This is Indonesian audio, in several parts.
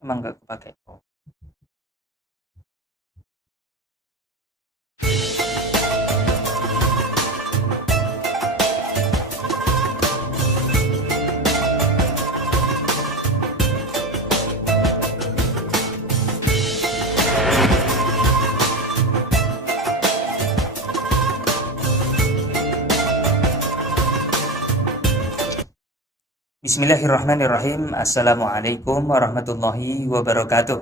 Emang nggak kepake. Oh. Bismillahirrahmanirrahim. Assalamualaikum warahmatullahi wabarakatuh.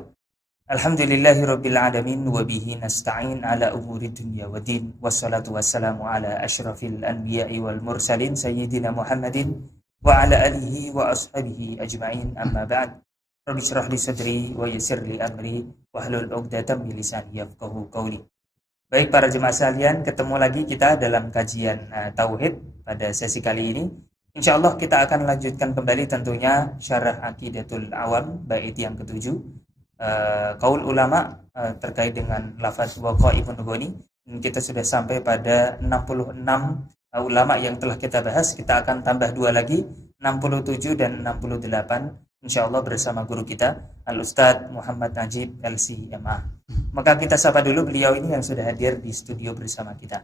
Alhamdulillahirabbil alamin wa bihi nasta'in ala umuri dunya waddin. Wassalatu wassalamu ala asyrafil anbiya'i wal mursalin sayyidina Muhammadin wa ala alihi wa ashabihi ajma'in. Amma ba'd. Rabbi shrah li sadri wa yassir li amri wahlul 'uqdatam min lisani yafqahu qawli. Baik para jemaah sekalian, ketemu lagi kita dalam kajian tauhid pada sesi kali ini. Insya Allah kita akan lanjutkan kembali tentunya syarah Aqidatul Awam bait yang ketujuh, qaul ulama terkait dengan lafaz waqa'imun ghani. Kita sudah sampai pada 66 ulama yang telah kita bahas. Kita akan tambah 2 lagi, 67 dan 68 insya Allah bersama guru kita Al-Ustadz Muhammad Najib LCMA. Maka kita sapa dulu beliau ini yang sudah hadir di studio bersama kita.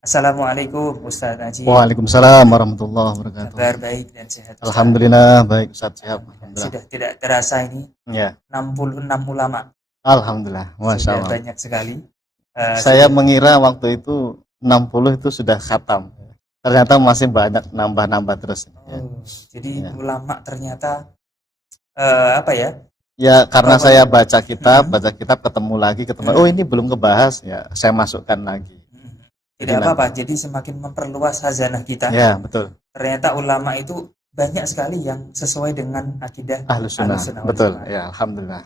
Assalamualaikum Ustaz Najib. Waalaikumsalam warahmatullahi wabarakatuh. Kabar baik dan sehat Ustaz. Alhamdulillah baik Ustaz, sehat. Sudah tidak terasa ini ya. 66 ulama. Alhamdulillah, Masya Allah. Sudah banyak sekali. Saya mengira waktu itu 60 itu sudah khatam. Ternyata masih banyak nambah-nambah terus. Jadi ulama ternyata apa ya? Ya karena saya baca kitab ketemu lagi, oh ini belum kebahas, ya saya masukkan lagi. Tidak apa-apa, jadi semakin memperluas khazanah kita. Ya, betul. Ternyata ulama itu banyak sekali yang sesuai dengan akidah Ahlus Sunnah. Betul, ya alhamdulillah.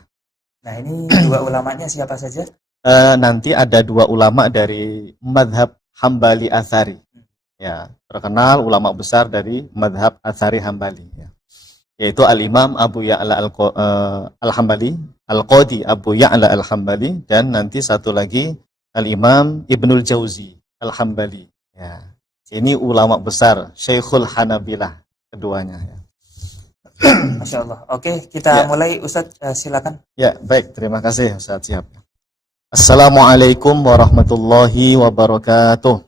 Nah ini 2 ulamanya siapa saja? Nanti ada 2 ulama dari madhab Hambali Athari. Ya, terkenal ulama besar dari madhab Athari Hambali. Ya. Yaitu Al-Imam Abu Ya'la Al-Hambali, Al-Qadi Abu Ya'la Al-Hambali, dan nanti satu lagi Al-Imam Ibnul Jauzi Al-Hambali. Ya. Ini ulama besar, Syekhul Hanabilah keduanya. Ya. Masya Allah. Oke, kita mulai Ustadz, silakan. Ya, baik. Terima kasih Ustadz, siap. Assalamualaikum warahmatullahi wabarakatuh.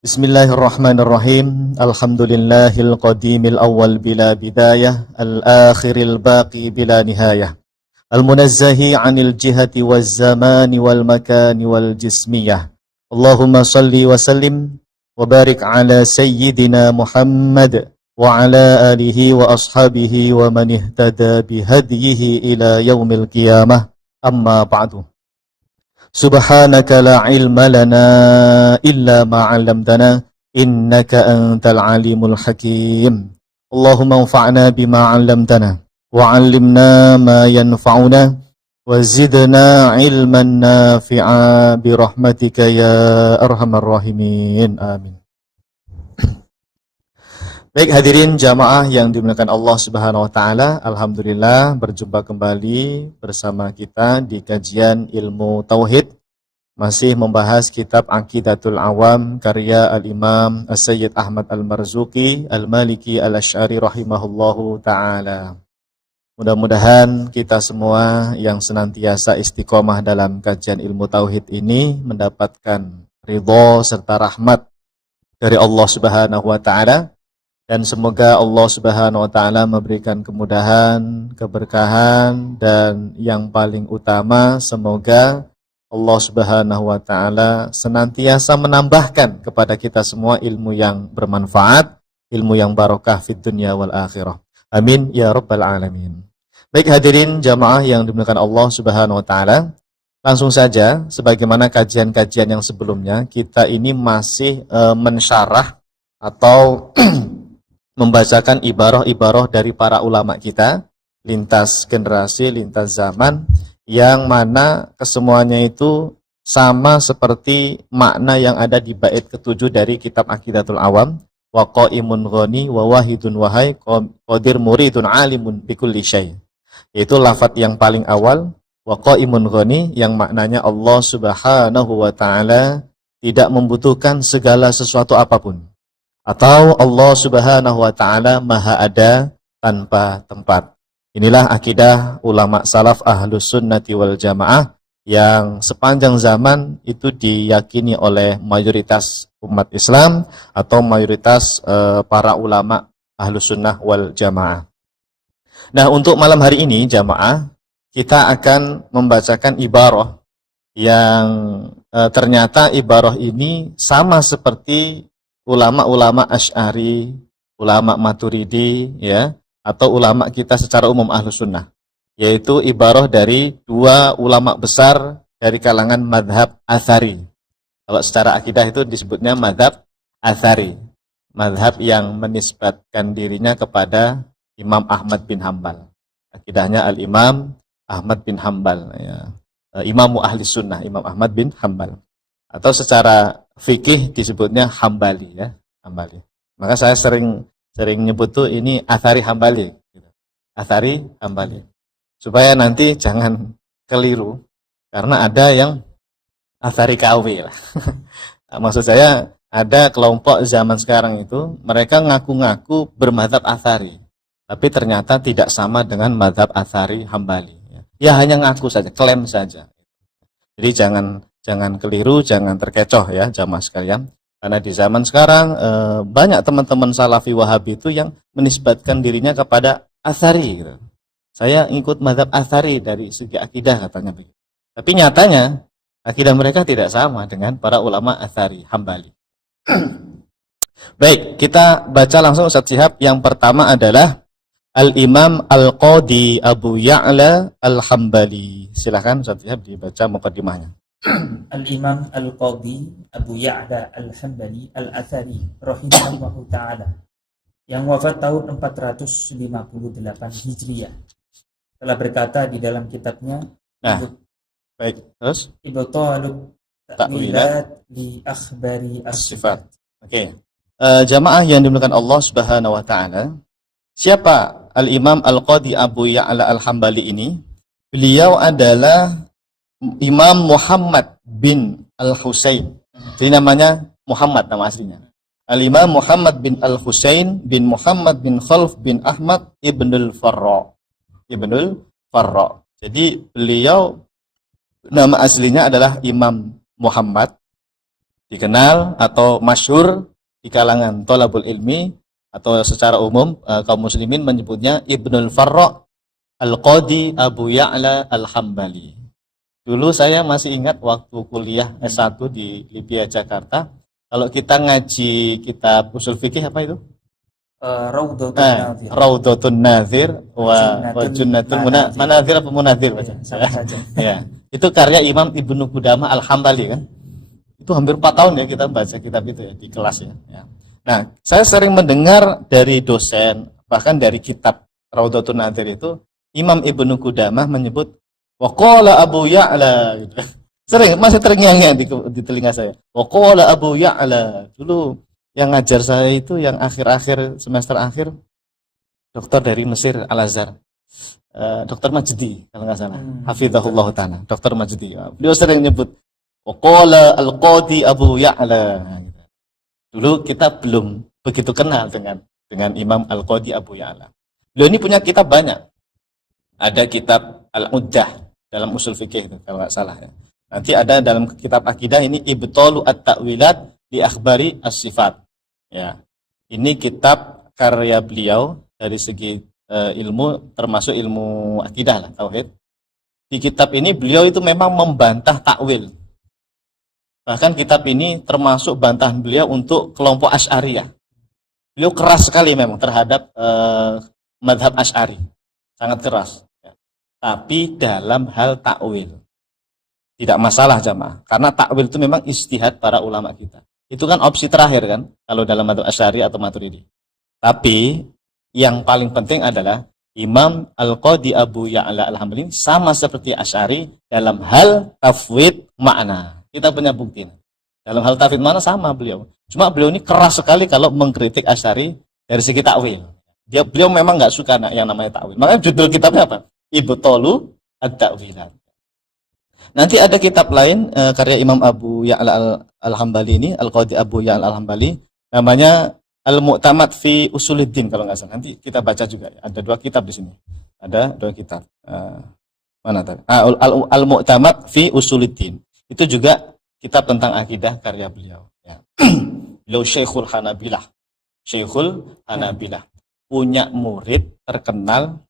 Bismillahirrahmanirrahim. Alhamdulillahil qadimil awal bila bidayah, al-akhiril baqi bila nihayah. Al-munazzahi anil jihati waz zamani wal makani wal jismiyah. Allahumma salli wa sallim wa barik ala sayyidina Muhammad wa ala alihi wa ashabihi wa man ihtada bihadihi ila yaumil qiyamah. Amma ba'du. Subhanaka la ilma lana illa ma 'allamtana innaka antal alimul hakim. Allahumma anfa'na bima 'allamtana wa 'allimna ma yanfa'una wa zidna ilman nafi'a birahmatika ya arhamar rahimin. Amin. Baik hadirin jamaah yang dimuliakan Allah Subhanahu wa taala, alhamdulillah berjumpa kembali bersama kita di kajian ilmu tauhid, masih membahas kitab Aqidatul Awam karya Al-Imam As-Sayyid Ahmad Al-Marzuki Al-Maliki Al-Asy'ari rahimahullahu taala. Mudah-mudahan kita semua yang senantiasa istiqomah dalam kajian ilmu tauhid ini mendapatkan ridho serta rahmat dari Allah Subhanahu wa taala, dan semoga Allah Subhanahu wa taala memberikan kemudahan, keberkahan, dan yang paling utama semoga Allah Subhanahu wa taala senantiasa menambahkan kepada kita semua ilmu yang bermanfaat, ilmu yang barokah fid dunya wal akhirah. Amin ya rabbal alamin. Baik hadirin jamaah yang dimuliakan Allah Subhanahu wa taala, langsung saja sebagaimana kajian-kajian yang sebelumnya, kita ini masih mensyarah atau membacakan ibarah-ibarah dari para ulama kita lintas generasi, lintas zaman, yang mana kesemuanya itu sama seperti makna yang ada di bait ke-7 dari kitab Aqidatul Awam, wa qaimun ghani wa wahidun wahai qadir muridun alimun bikulli syai. Yaitu lafaz yang paling awal, wa qaimun ghani, yang maknanya Allah Subhanahu wa taala tidak membutuhkan segala sesuatu apapun, atau Allah Subhanahu wa taala maha ada tanpa tempat. Inilah akidah ulama salaf ahlus sunnati wal jamaah yang sepanjang zaman itu diyakini oleh mayoritas umat Islam atau mayoritas para ulama ahlus sunnah wal jamaah. Nah, untuk malam hari ini jamaah, kita akan membacakan ibarah yang ternyata ibarah ini sama seperti ulama-ulama Asy'ari, ulama Maturidi, ya, atau ulama kita secara umum Ahlus Sunnah, yaitu ibarah dari dua ulama besar dari kalangan madhab Atsari. Kalau secara akidah itu disebutnya madhab Atsari, madhab yang menisbatkan dirinya kepada Imam Ahmad bin Hambal. Akidahnya Al-Imam Ahmad bin Hambal, ya. Imamu Ahli Sunnah, Imam Ahmad bin Hambal. Atau secara fikih disebutnya Hambali, ya, Hambali. Maka saya sering nyebut tuh ini Atsari Hambali, Atsari Hambali, supaya nanti jangan keliru, karena ada yang Atsari KW lah. Maksud saya ada kelompok zaman sekarang itu mereka ngaku-ngaku bermadzhab Atsari, tapi ternyata tidak sama dengan madzhab Atsari Hambali. Ya hanya ngaku saja, klaim saja. Jadi jangan keliru, jangan terkecoh ya jamaah sekalian. Karena di zaman sekarang banyak teman-teman Salafi Wahabi itu yang menisbatkan dirinya kepada Atsari. Gitu. Saya ikut mazhab Atsari dari segi akidah katanya begitu. Tapi nyatanya akidah mereka tidak sama dengan para ulama Atsari Hambali. Baik, kita baca langsung Ustaz Syihab. Yang pertama adalah Al-Imam Al-Qadi Abu Ya'la Al-Hambali. Silakan Ustaz Syihab dibaca mukadimahnya. Al-Imam Al-Qadi Abu Ya'la Al-Hambali Al-Atsari rahimahullahu ta'ala, yang wafat tahun 458 Hijriah, telah berkata di dalam kitabnya, baik, terus Ibtalut Ta'wilat li Akhbari As-Sifat. Oke. Jamaah yang dimuliakan Allah Subhanahu wa taala, siapa Al-Imam Al-Qadi Abu Ya'la Al-Hambali ini? Beliau adalah Imam Muhammad bin Al-Husain. Jadi namanya Muhammad, nama aslinya. Al-Imam Muhammad bin Al-Husain bin Muhammad bin Khalf bin Ahmad Ibnul Farra. Ibnul Farra. Jadi beliau nama aslinya adalah Imam Muhammad, dikenal atau masyhur di kalangan thalabul ilmi atau secara umum kaum muslimin menyebutnya Ibnul Farra Al-Qadi Abu Ya'la Al-Hambali. Dulu saya masih ingat waktu kuliah S1 di Libya Jakarta, kalau kita ngaji kitab usul fikih apa itu? Raudhatun Nazir wa Junnatul Manazir apa Munazir baca? Ya, itu karya Imam Ibnu Qudamah Al-Hambali kan. Itu hampir 4 tahun ya kita baca kitab itu ya di kelas ya. Nah, saya sering mendengar dari dosen, bahkan dari kitab Raudhatun Nazir itu Imam Ibnu Qudamah menyebut waqala Abu Ya'la gitu. Masih terngiang-ngiang di telinga saya. Waqala Abu Ya'la. Dulu yang ngajar saya itu yang akhir-akhir semester akhir dokter dari Mesir Al-Azhar. Dr. Majdi kalau nggak salah. Hafizahullah ta'ala. Dr. Majdi. Beliau sering nyebut waqala Al-Qadi Abu Ya'la. Dulu kita belum begitu kenal dengan Imam Al-Qadi Abu Ya'la. Beliau ini punya kitab banyak. Ada kitab Al-Uddah dalam usul fikih itu kalau nggak salah ya. Nanti ada dalam kitab akidah ini Ibtalu At-Ta'wilat li Akhbari As-Sifat. Ya. Ini kitab karya beliau dari segi ilmu, termasuk ilmu akidah lah, tauhid. Di kitab ini beliau itu memang membantah takwil. Bahkan kitab ini termasuk bantahan beliau untuk kelompok Asy'ariyah. Beliau keras sekali memang terhadap mazhab Asy'ari. Sangat keras. Tapi dalam hal takwil tidak masalah jamaah, karena takwil itu memang ijtihad para ulama kita. Itu kan opsi terakhir kan kalau dalam madzhab Asy'ari atau Maturidi. Tapi yang paling penting adalah Imam Al-Qadi Abu Ya'la Al-Hambali sama seperti Asy'ari dalam hal tafwid makna. Kita punya bukti. Dalam hal tafwid makna sama beliau. Cuma beliau ini keras sekali kalau mengkritik Asy'ari dari segi takwil. Beliau memang nggak suka yang namanya takwil. Makanya judul kitabnya apa? Ibtalu At-Ta'wilat. Nanti ada kitab lain karya Imam Abu Ya'la Al-Hambali ini, Al-Qadi Abu Ya'la Al-Hambali, namanya Al-Mu'tamad fi Usuluddin kalau nggak salah. Nanti kita baca juga. Ada 2 kitab di sini. Ada dua kitab. Mana tadi? Al-Mu'tamad fi Usuluddin. Itu juga kitab tentang akidah karya beliau. Ya. Beliau Syekhul Hanabilah. Syekhul Hanabilah. Punya murid terkenal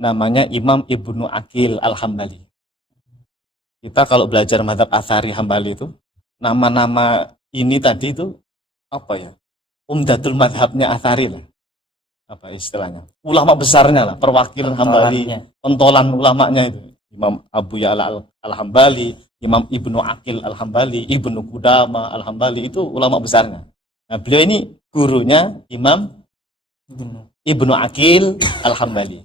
namanya Imam Ibnu Aqil Al-Hambali. Kita kalau belajar mazhab Atsari Hambali itu, nama-nama ini tadi itu apa ya? Umdatul mazhabnya Atsari lah. Apa istilahnya? Ulama besarnya lah, perwakilan Hambali, pentolan ulamanya itu. Imam Abu Ya'la Al-Hambali, Imam Ibnu Aqil Al-Hambali, Ibnu Qudama Al-Hambali, itu ulama besarnya. Nah, beliau ini gurunya Imam Ibnu Aqil Al-Hambali.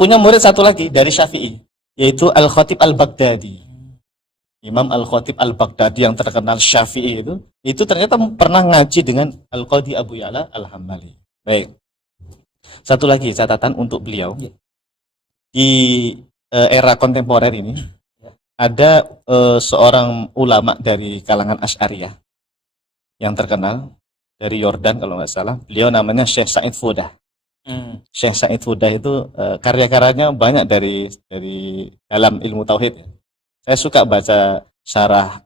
Punya murid satu lagi dari Syafi'i, yaitu Al-Khatib Al-Baghdadi. Imam Al-Khatib Al-Baghdadi yang terkenal Syafi'i itu ternyata pernah ngaji dengan Al-Qadi Abu Ya'la Al-Hambali. Baik. Satu lagi catatan untuk beliau. Di era kontemporer ini ada seorang ulama dari kalangan Asy'ariyah yang terkenal dari Yordan kalau nggak salah. Beliau namanya Syekh Sa'id Fudah. Syekh Sa'id Fudah itu karya-karyanya banyak dari dalam ilmu tauhid. Saya suka baca syarah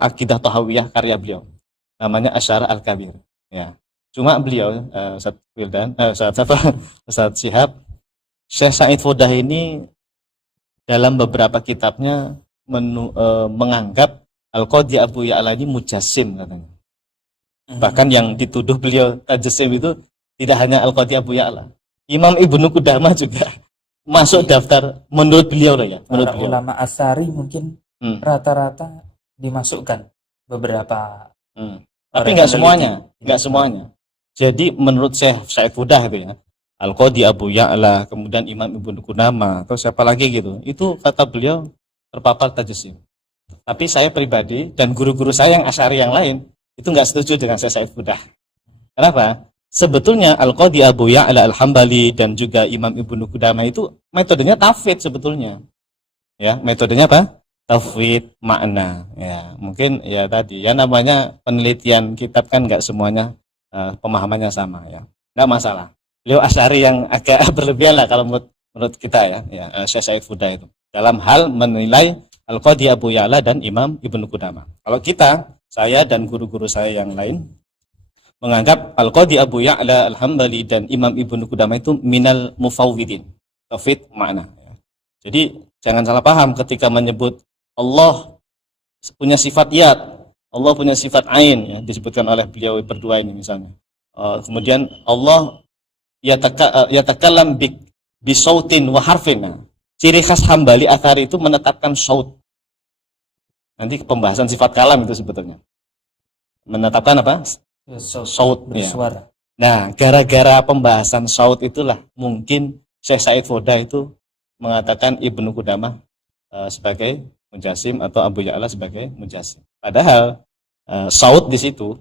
Aqidah Tahawiyah karya beliau. Namanya Asy'arah Al-Kabir. Ya. Cuma beliau Ustaz Syihab, Syekh Sa'id Fudah ini dalam beberapa kitabnya menganggap Al-Qadi Abu Ya'la ini mujassim katanya. Bahkan yang dituduh beliau tajassim itu tidak hanya Al-Qadi Abu Ya'la. Imam Ibnu Qudamah juga masuk daftar menurut beliau lah ya. Menurut beliau. Ulama Asy'ari mungkin rata-rata dimasukkan beberapa. Tapi nggak semuanya. Jadi menurut Syekh Sa'id Fudah itu ya, Al-Qadi Abu Ya'la, kemudian Imam Ibnu Qudamah atau siapa lagi gitu. Itu kata beliau terpapar tajassim. Tapi saya pribadi dan guru-guru saya yang Asy'ari yang lain itu nggak setuju dengan Syekh Sa'id Fudah. Kenapa? Sebetulnya Al-Qadi Abu Ya'la Al-Hambali dan juga Imam Ibnu Qudamah itu metodenya tafwid sebetulnya. Ya, metodenya apa? Tafwid makna. Ya, mungkin ya tadi ya namanya penelitian kitab kan nggak semuanya pemahamannya sama ya. Nggak masalah. Beliau Asy'ari yang agak berlebihan lah kalau menurut kita ya, Syekh Sa'id Fudah itu. Dalam hal menilai Al-Qadi Abu Ya'la dan Imam Ibnu Qudamah. Kalau saya dan guru-guru saya yang lain menganggap Al-Qadi Abu Ya'la Al-Hambali dan Imam Ibnu Qudamah itu minal mufawwidin, tafwid makna. Jadi jangan salah paham ketika menyebut Allah punya sifat yad, Allah punya sifat ain, ya, disebutkan oleh beliau berdua ini misalnya. Kemudian Allah yatakallam bisautin wa harfin. Nah, ciri khas Hambali Atsari itu menetapkan saut. Nanti pembahasan sifat kalam itu sebetulnya. Menetapkan apa? Saut, bersuara. Ya. Nah, gara-gara pembahasan saut itulah mungkin Syekh Sa'id Fudah itu mengatakan Ibnu Qudamah sebagai mujassim atau Abu Ya'la sebagai mujassim. Padahal saut di situ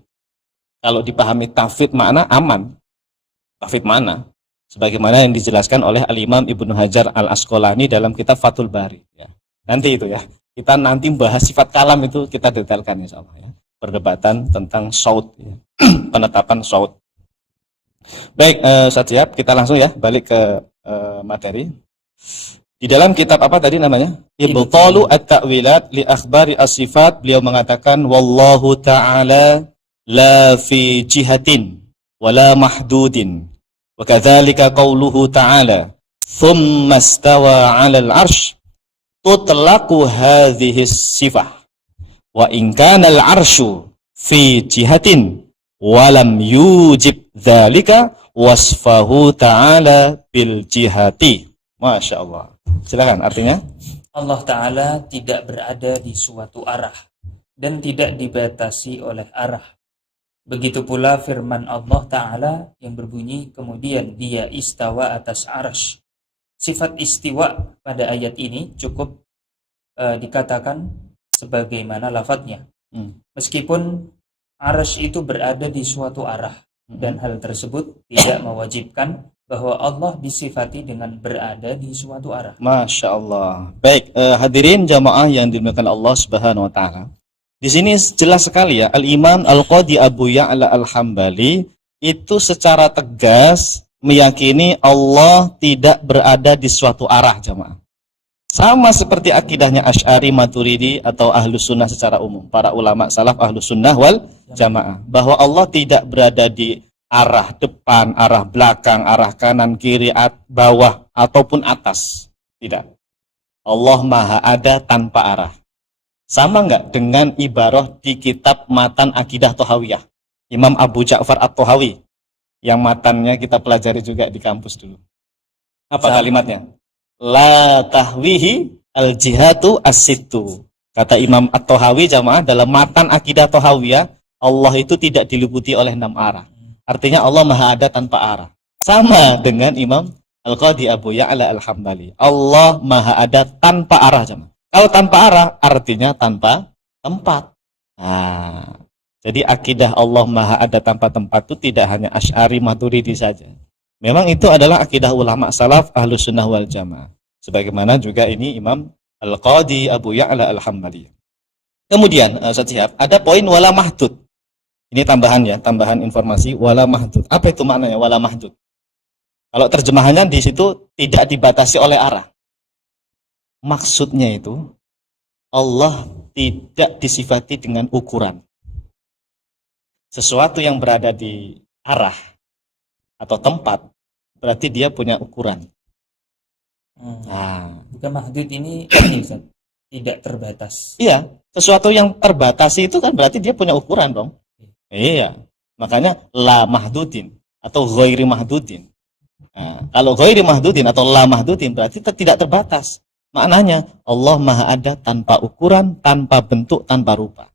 kalau dipahami tafwid makna aman. Tafwid makna sebagaimana yang dijelaskan oleh Al-Imam Ibnu Hajar Al-Asqalani dalam kitab Fathul Bari ya. Nanti itu ya. Kita nanti bahas sifat kalam itu kita detailkan insyaallah ya. Perdebatan tentang saut ya. Penetapan saut. Baik, siap kita langsung ya balik ke materi. Di dalam kitab apa tadi namanya? Ibtalu at-ta'wilat li akhbari as-sifat, beliau mengatakan wallahu ta'ala la fi jihatin wala mahdudin. Wa kadzalika qauluhu ta'ala thumma istawa 'alal 'arsy tutlaqu hadhihi sifah wa in kana al-'arsyu fi jihatin wa lam yujib dzalika wasfahu ta'ala bil jihati. Masya Allah. Silakan artinya. Allah Ta'ala tidak berada di suatu arah dan tidak dibatasi oleh arah. Begitu pula firman Allah Ta'ala yang berbunyi kemudian dia istawa atas arsy. Sifat istiwa pada ayat ini cukup dikatakan sebagaimana lafadznya. Meskipun arsy itu berada di suatu arah dan hal tersebut tidak mewajibkan bahwa Allah disifati dengan berada di suatu arah. Masya Allah. Baik, hadirin jamaah yang dimuliakan Allah Subhanahu Wa Taala. Di sini jelas sekali ya, Al-Imam Al-Qadi Abu Ya'la Al-Hambali itu secara tegas meyakini Allah tidak berada di suatu arah, jamaah. Sama seperti akidahnya Asy'ari, Maturidi atau Ahlus Sunnah secara umum. Para ulama salaf Ahlus Sunnah wal Jamaah. Bahwa Allah tidak berada di arah depan, arah belakang, arah kanan, kiri, bawah, ataupun atas. Tidak. Allah Maha ada tanpa arah. Sama enggak dengan ibarah di kitab Matan Akidah Thahawiyah. Imam Abu Ja'far At-Thahawi. Yang matannya kita pelajari juga di kampus dulu. Apa kalimatnya? La tahwihi al-jihatu as-sittu. Kata Imam At-Thahawi, jamaah, dalam Matan Akidah Thahawiyah, Allah itu tidak diliputi oleh 6 arah. Artinya Allah Maha ada tanpa arah. Sama dengan Imam Al-Qadhi Abu Ya'la Al-Hambali. Allah Maha ada tanpa arah, jamaah. Kalau tanpa arah, artinya tanpa tempat. Nah, jadi akidah Allah Maha ada tanpa tempat itu tidak hanya Asy'ari, Maturidi saja. Memang itu adalah akidah ulama salaf Ahlus Sunnah wal Jamaah. Sebagaimana juga ini Imam Al-Qadhi Abu Ya'la Al-Hambali. Kemudian Ustaz, ada poin wala mahdud. Ini tambahan ya, tambahan informasi wala mahdud. Apa itu maknanya wala mahdud? Kalau terjemahannya di situ tidak dibatasi oleh arah. Maksudnya itu Allah tidak disifati dengan ukuran. Sesuatu yang berada di arah atau tempat berarti dia punya ukuran. Nah, bukan mahdud ini Ustaz, tidak terbatas. Iya, sesuatu yang terbatasi itu kan berarti dia punya ukuran dong. Iya, makanya la mahdudin atau ghairi mahdudin. Nah, kalau ghairi mahdudin atau la mahdudin berarti tidak terbatas. Maknanya Allah Maha ada tanpa ukuran, tanpa bentuk, tanpa rupa.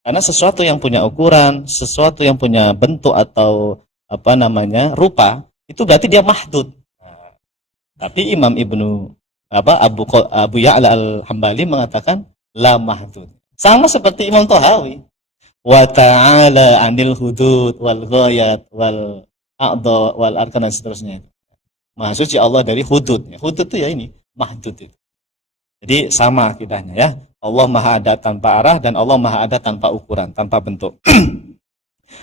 Karena sesuatu yang punya ukuran, sesuatu yang punya bentuk atau rupa, itu berarti dia mahdud. Nah, tapi Imam Abu Ya'la Al-Hambali mengatakan la mahdud. Sama seperti Imam Thahawi. Wa ta'ala 'anil hudud wal ghayat wal a'dha wal arkan dan seterusnya. Maha suci Allah dari hudud. Hudud itu ya ini, mahdud itu. Jadi sama akidahnya ya. Allah Maha ada tanpa arah dan Allah Maha ada tanpa ukuran, tanpa bentuk.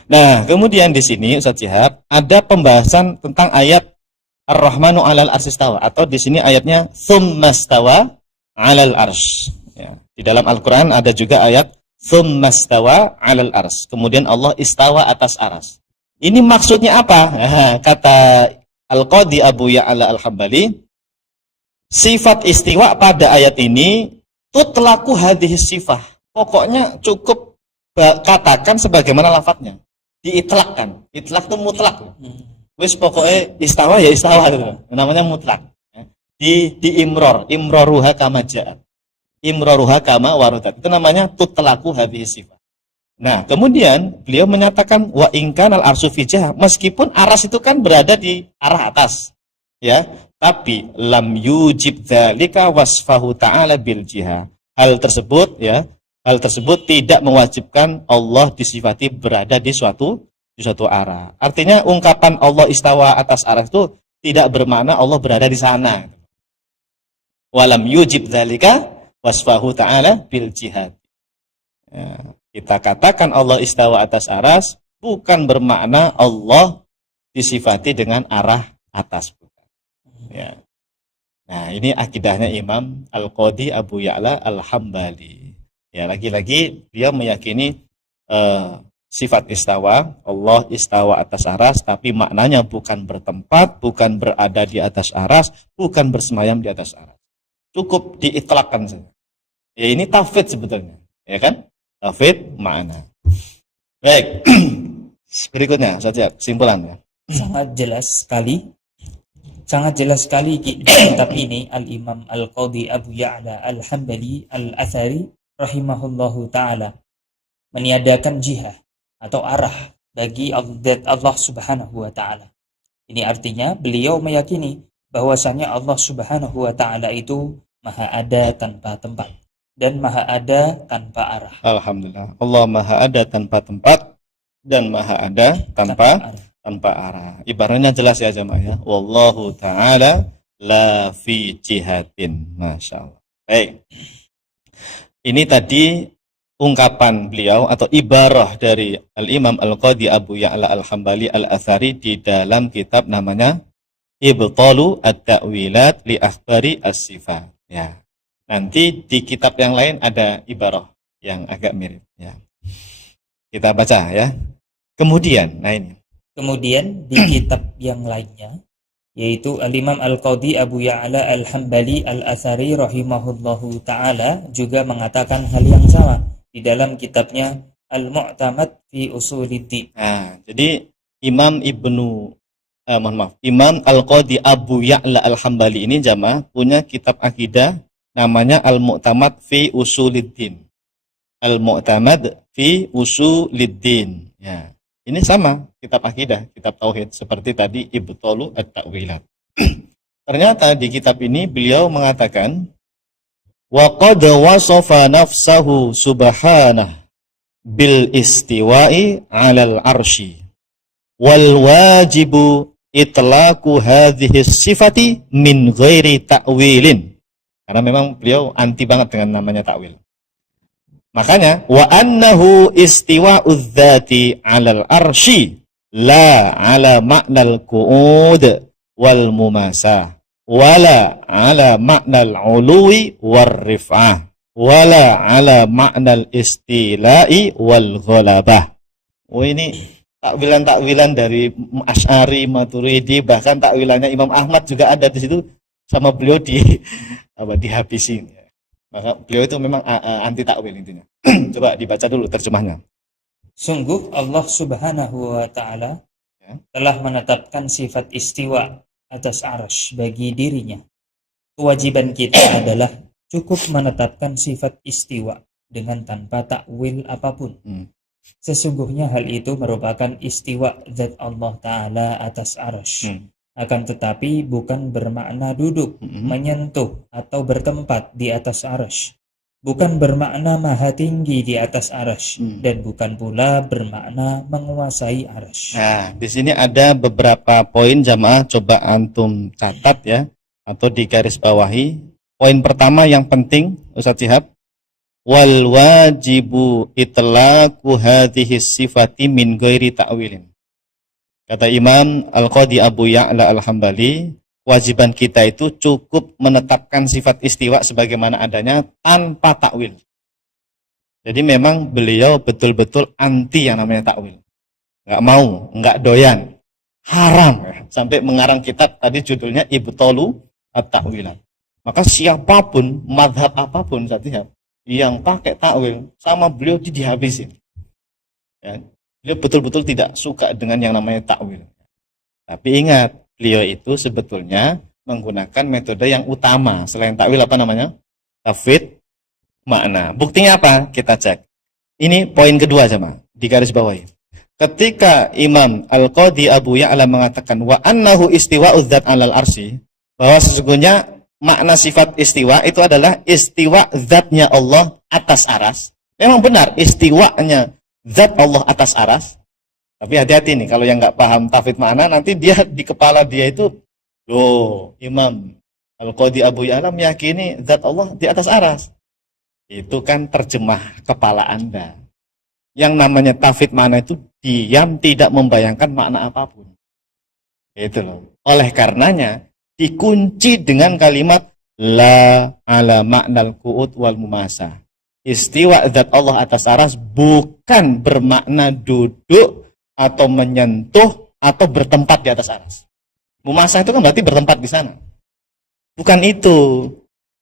Nah, kemudian di sini Ustaz Syihab ada pembahasan tentang ayat Ar-Rahmanu 'alal arsy istawa, atau di sini ayatnya tsummastawa 'alal arsy. Ya, di dalam Al-Qur'an ada juga ayat tsummastawa 'alal arsy. Kemudian Allah istawa atas aras. Ini maksudnya apa? Kata Al-Qadhi Abu Ya'la Al-Hambali, sifat istiwa pada ayat ini tutlaku hadhihi sifah. Pokoknya cukup katakan sebagaimana lafadznya, diitlakkan. Itlak itu mutlak. Wis pokoknya istawa ya istawa gitu. Namanya mutlak. Di imroruha kama ja'at. Imroruha kama warudat. Itu namanya tutlaku hadhihi sifah. Nah, kemudian beliau menyatakan wa ingkanal arsy fi jah, meskipun aras itu kan berada di arah atas. Ya, tapi lam yujib dzalika wasfahu ta'ala bil jiha. Hal tersebut tidak mewajibkan Allah disifati berada di suatu arah. Artinya ungkapan Allah istawa atas arah itu tidak bermakna Allah berada di sana. Walam yujib dzalika wasfahu ta'ala bil jihad. Ya, kita katakan Allah istawa atas aras bukan bermakna Allah disifati dengan arah atas. Ya. Nah, ini akidahnya Imam Al-Qadhi Abu Ya'la Al-Hambali. Ya, lagi-lagi dia meyakini sifat istawa, Allah istawa atas aras, tapi maknanya bukan bertempat, bukan berada di atas aras, bukan bersemayam di atas aras. Cukup diitlakkan saja. Ya, ini tafwid sebetulnya, ya kan? Tafwid makna. Baik. Berikutnya saja kesimpulan ya. Sangat jelas sekali kitab ini Al-Imam Al-Qadhi Abu Ya'la Al-Hambali Al-Athari rahimahullahu ta'ala meniadakan jihah atau arah bagi Allah Subhanahu wa ta'ala. Ini artinya beliau meyakini bahwasanya Allah Subhanahu wa ta'ala itu maha ada tanpa tempat dan maha ada tanpa arah. Alhamdulillah. Allah maha ada tanpa tempat dan maha ada tanpa arah. Ibaratnya jelas ya jamaah ya. Wallahu ta'ala la fi jihatin. Masya Allah. Baik. Ini tadi ungkapan beliau atau ibarah dari Al-Imam Al-Qadhi Abu Ya'la Al-Hambali Al-Athari di dalam kitab namanya Ibtalu At-Ta'wilat li Akhbari As-Sifat. Ya. Nanti di kitab yang lain ada ibarah yang agak mirip. Ya. Kita baca ya. Kemudian di kitab yang lainnya, yaitu Al-Imam Al-Qadhi Abu Ya'la Al-Hambali Al-Athari rahimahullahu ta'ala juga mengatakan hal yang sama di dalam kitabnya Al-Mu'tamad fi Usuliddin. Nah, jadi Imam Al-Qadhi Abu Ya'la Al-Hambali ini jamaah punya kitab akidah namanya Al-Mu'tamad fi Usuliddin. Al-Mu'tamad fi Usuliddin. Ya. Ini sama kitab akidah, kitab tauhid seperti tadi Ibtalu At-Ta'wilat. Ternyata di kitab ini beliau mengatakan wa qad wasafa nafsahu subhanahu bil istiwa'i 'alal 'arsy wal wajibu itlaqu hadhihi sifati min ghairi ta'wilin. Karena memang beliau anti banget dengan namanya ta'wil. Makanya wa annahu istiwa'udz dzati 'alal arsy la 'ala ma'nal qu'ud wal mumasah wala 'ala ma'nal 'uluwi war rif'ah wala 'ala ma'nal istila'i wal ghalabah. Oh, ini takwilan-takwilan dari Asy'ari, Maturidi, bahkan takwilannya Imam Ahmad juga ada di situ sama beliau dihabisin. Maka beliau itu memang anti takwil intinya. Coba dibaca dulu terjemahnya. Sungguh Allah Subhanahu wa ta'ala telah menetapkan sifat istiwa atas arsy bagi dirinya. Kewajiban kita adalah cukup menetapkan sifat istiwa dengan tanpa takwil apapun. Sesungguhnya hal itu merupakan istiwa zat Allah Ta'ala atas arsy. Akan tetapi bukan bermakna duduk, menyentuh, atau bertempat di atas arsy. Bukan bermakna maha tinggi di atas arsy, dan bukan pula bermakna menguasai arsy. Nah, di sini ada beberapa poin jamaah, coba antum catat ya, atau digarisbawahi. Poin pertama yang penting, Ustaz Syihab, wal wajibu itlaqu hadhihi sifati min ghairi ta'wilin. Kata Imam Al-Qadhi Abu Ya'la Al-Hambali, kewajiban kita itu cukup menetapkan sifat istiwa sebagaimana adanya tanpa takwil. Jadi memang beliau betul-betul anti yang namanya takwil. Nggak mau, nggak doyan, haram. Sampai mengarang kitab tadi judulnya Ibtalu At-Ta'wilat. Maka siapapun, madhab apapun yang pakai takwil sama beliau dihabisin. Ya. Beliau betul-betul tidak suka dengan yang namanya takwil. Tapi ingat, beliau itu sebetulnya menggunakan metode yang utama. Selain takwil apa namanya? Tafwid makna. Buktinya apa? Kita cek. Ini poin kedua sama, di garis bawahi. Ketika Imam Al-Qadhi Abu Ya'la mengatakan wa annahu istiwa'udz dzat 'alal arsy, bahwa sesungguhnya makna sifat istiwa itu adalah istiwa zatnya Allah atas aras. Memang benar istiwanya zat Allah atas aras. Tapi hati-hati nih, kalau yang nggak paham tafwid makna, nanti dia di kepala dia itu, loh, Imam Al-Qadhi Abu Ya'la meyakini zat Allah di atas aras. Itu kan terjemah kepala Anda. Yang namanya tafwid makna itu diam, tidak membayangkan makna apapun. Itu loh. Oleh karenanya dikunci dengan kalimat la ala ma'nal qu'ud wal mumasah. Istiwa zat Allah atas aras bukan bermakna duduk atau menyentuh atau bertempat di atas aras. Mumasah itu kan berarti bertempat di sana. Bukan itu.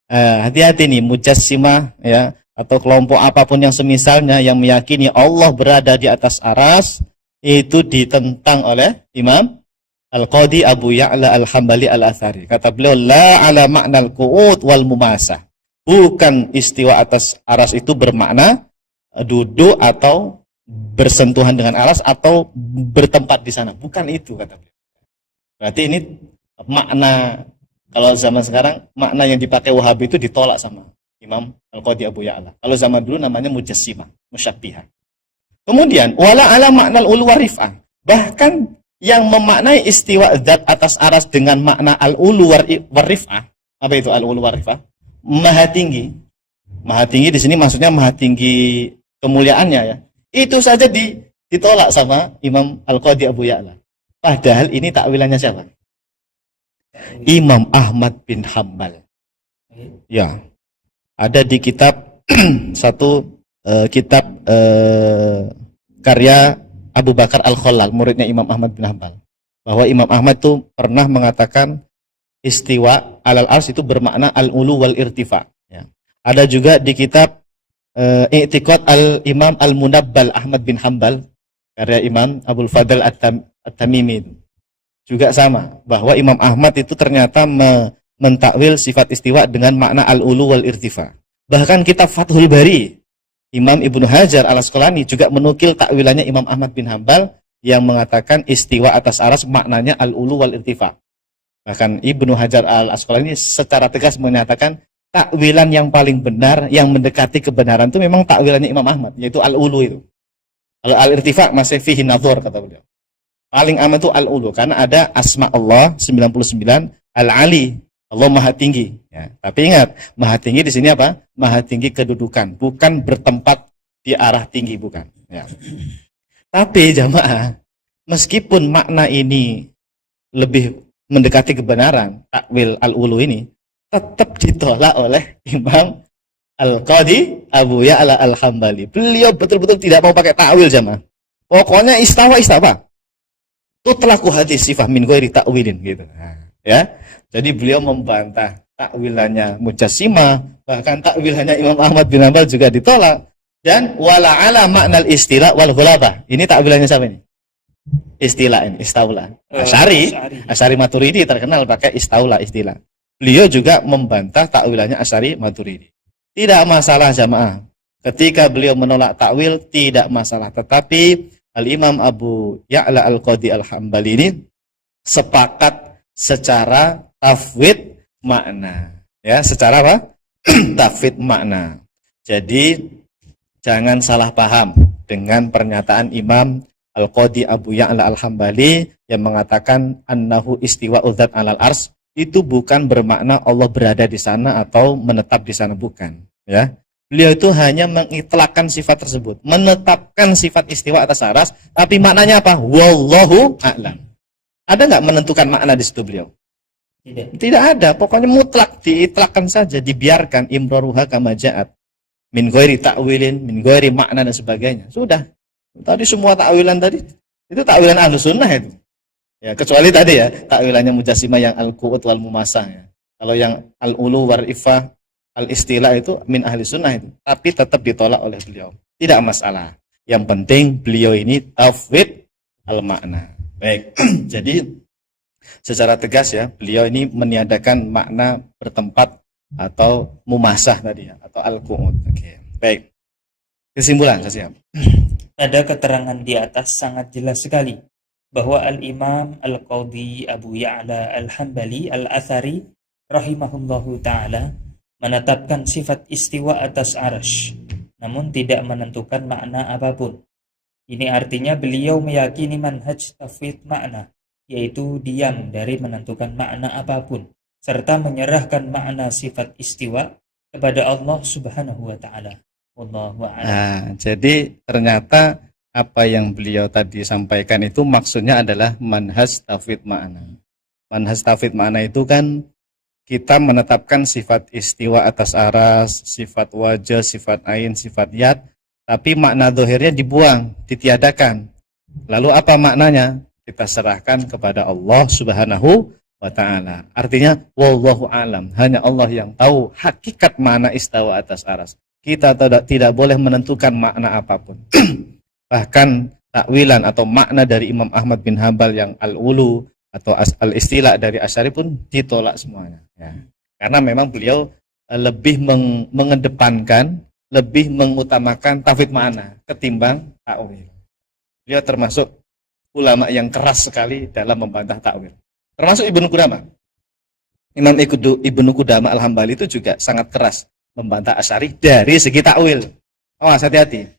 Hati-hati nih, mujassimah ya, atau kelompok apapun yang semisalnya yang meyakini Allah berada di atas aras, itu ditentang oleh Imam Al-Qadhi Abu Ya'la Al-Hambali Al-Athari. Kata beliau, la ala ma'nal qu'ud wal mumasah. Bukan istiwa atas aras itu bermakna duduk atau bersentuhan dengan aras atau bertempat di sana. Bukan itu, kata beliau. Berarti ini makna, kalau zaman sekarang, makna yang dipakai Wahabi itu ditolak sama Imam Al-Qadhi Abu Ya'la. Kalau zaman dulu namanya mujassimah, musyabbihah. Kemudian, wala ala ma'nal ulu warif'ah. Bahkan yang memaknai istiwa zat atas aras dengan makna al-ulu warif'ah. Apa itu al-ulu warif'ah? Maha tinggi. Maha tinggi di sini maksudnya maha tinggi kemuliaannya ya. Itu saja ditolak sama Imam Al-Qadhi Abu Ya'la. Padahal ini takwilannya siapa? Imam Ahmad bin Hambal. Ya, ada di kitab satu kitab karya Abu Bakar Al-Khalal, muridnya Imam Ahmad bin Hambal, bahwa Imam Ahmad itu pernah mengatakan istiwa alal ars itu bermakna al-ulu wal irtifa. Ya. Ada juga di kitab I'tiqad al-Imam Al-Munabbal Ahmad bin Hambal, karya Imam Abdul Fadl At-Tamimi. Juga sama, bahwa Imam Ahmad itu ternyata mentakwil sifat istiwa dengan makna al-ulu wal irtifa. Bahkan kitab Fathul Bari, Imam Ibnu Hajar Al-Asqalani juga menukil takwilannya Imam Ahmad bin Hambal yang mengatakan istiwa atas aras maknanya al-ulu wal irtifa. Bahkan Ibnu Hajar Al-Asqalani secara tegas menyatakan takwilan yang paling benar, yang mendekati kebenaran itu memang takwilannya Imam Ahmad, yaitu al-ulu itu. Kalau al-irtifa masih fihi nadhar, kata beliau. Paling aman itu al-ulu, karena ada asma Allah 99, al-ali, Allah maha tinggi. Ya, tapi ingat, maha tinggi di sini apa? Maha tinggi kedudukan, bukan bertempat di arah tinggi, bukan. Ya. Tapi jamaah, meskipun makna ini lebih mendekati kebenaran, takwil al-ulu ini tetap ditolak oleh Imam Al-Qadhi Abu Ya'la Al-Hambali. Beliau betul-betul tidak mau pakai takwil, jamaah. Pokoknya istawa. Tutlaku hadis sifah min ghairi ta'wilin gitu. Nah, ya. Jadi beliau membantah takwilannya Mujassimah, bahkan takwilannya Imam Ahmad bin Hanbal juga ditolak. Dan wala ala maknal istilah wal ghulabah. Ini takwilannya siapa ini? Istilah ini, istaula. Asy'ari Maturidi terkenal pakai istaula, istilah. Beliau juga membantah takwilannya Asy'ari Maturidi. Tidak masalah jamaah. Ketika beliau menolak takwil tidak masalah, tetapi Al-Imam Abu Ya'la Al-Qadhi Al-Hambali ini sepakat secara tafwid makna. Ya, secara apa? Tafwid makna. Jadi jangan salah paham dengan pernyataan Imam Al-Qadhi Abu Ya'la Al-Hambali yang mengatakan annahu istiwa'u dzat 'alal ars, itu bukan bermakna Allah berada di sana atau menetap di sana, bukan, ya. Beliau itu hanya mengitlakkan sifat tersebut, menetapkan sifat istiwa atas aras, tapi maknanya apa? Wallahu a'lam. Ada nggak menentukan makna di situ beliau? Tidak ada, pokoknya mutlak diitlakkan saja, dibiarkan imroruha kama ja'at. Min ghairi ta'wilin, min ghairi makna dan sebagainya. Sudah. Tadi semua takwilan tadi itu takwilan Ahlus Sunnah itu. Ya, kecuali tadi ya, takwilannya Mujassimah yang al-qu'ud wal mumasah ya. Kalau yang al-ulu war ifah al-istilah itu min ahli sunnah itu, tapi tetap ditolak oleh beliau. Tidak masalah. Yang penting beliau ini tafwid al-makna. Baik. Jadi secara tegas ya, beliau ini meniadakan makna bertempat atau mumasah tadi ya, atau al-qu'ud. Oke. Baik. Kesimpulan saya siap. Pada keterangan di atas sangat jelas sekali bahwa Al-Imam Al-Qadhi Abu Ya'la Al-Hambali Al-Athari rahimahullahu ta'ala menetapkan sifat istiwa atas arasy, namun tidak menentukan makna apapun. Ini artinya beliau meyakini manhaj tafwid makna, yaitu diam dari menentukan makna apapun, serta menyerahkan makna sifat istiwa kepada Allah Subhanahu wa Ta'ala. Wallahu a'lam. Nah, jadi ternyata apa yang beliau tadi sampaikan itu maksudnya adalah manhaj tafwid makna. Manhaj tafwid makna itu kan kita menetapkan sifat istiwa atas aras, sifat wajah, sifat ain, sifat yad, tapi makna zahirnya dibuang, ditiadakan. Lalu apa maknanya? Kita serahkan kepada Allah Subhanahu wa Ta'ala. Artinya wallahu alam, hanya Allah yang tahu hakikat makna istawa atas aras. Kita tidak boleh menentukan makna apapun. Bahkan takwilan atau makna dari Imam Ahmad bin Hambal yang al-ulu atau al-istilah dari Asy'ari pun ditolak semuanya ya. Karena memang beliau lebih mengedepankan, lebih mengutamakan tafwid makna ketimbang takwil. Beliau termasuk ulama yang keras sekali dalam membantah takwil. Termasuk Ibnu Qudamah. Imam Ibnu Qudamah Al-Hambali itu juga sangat keras membantah Asy'ari dari segi takwil. Awas, hati-hati.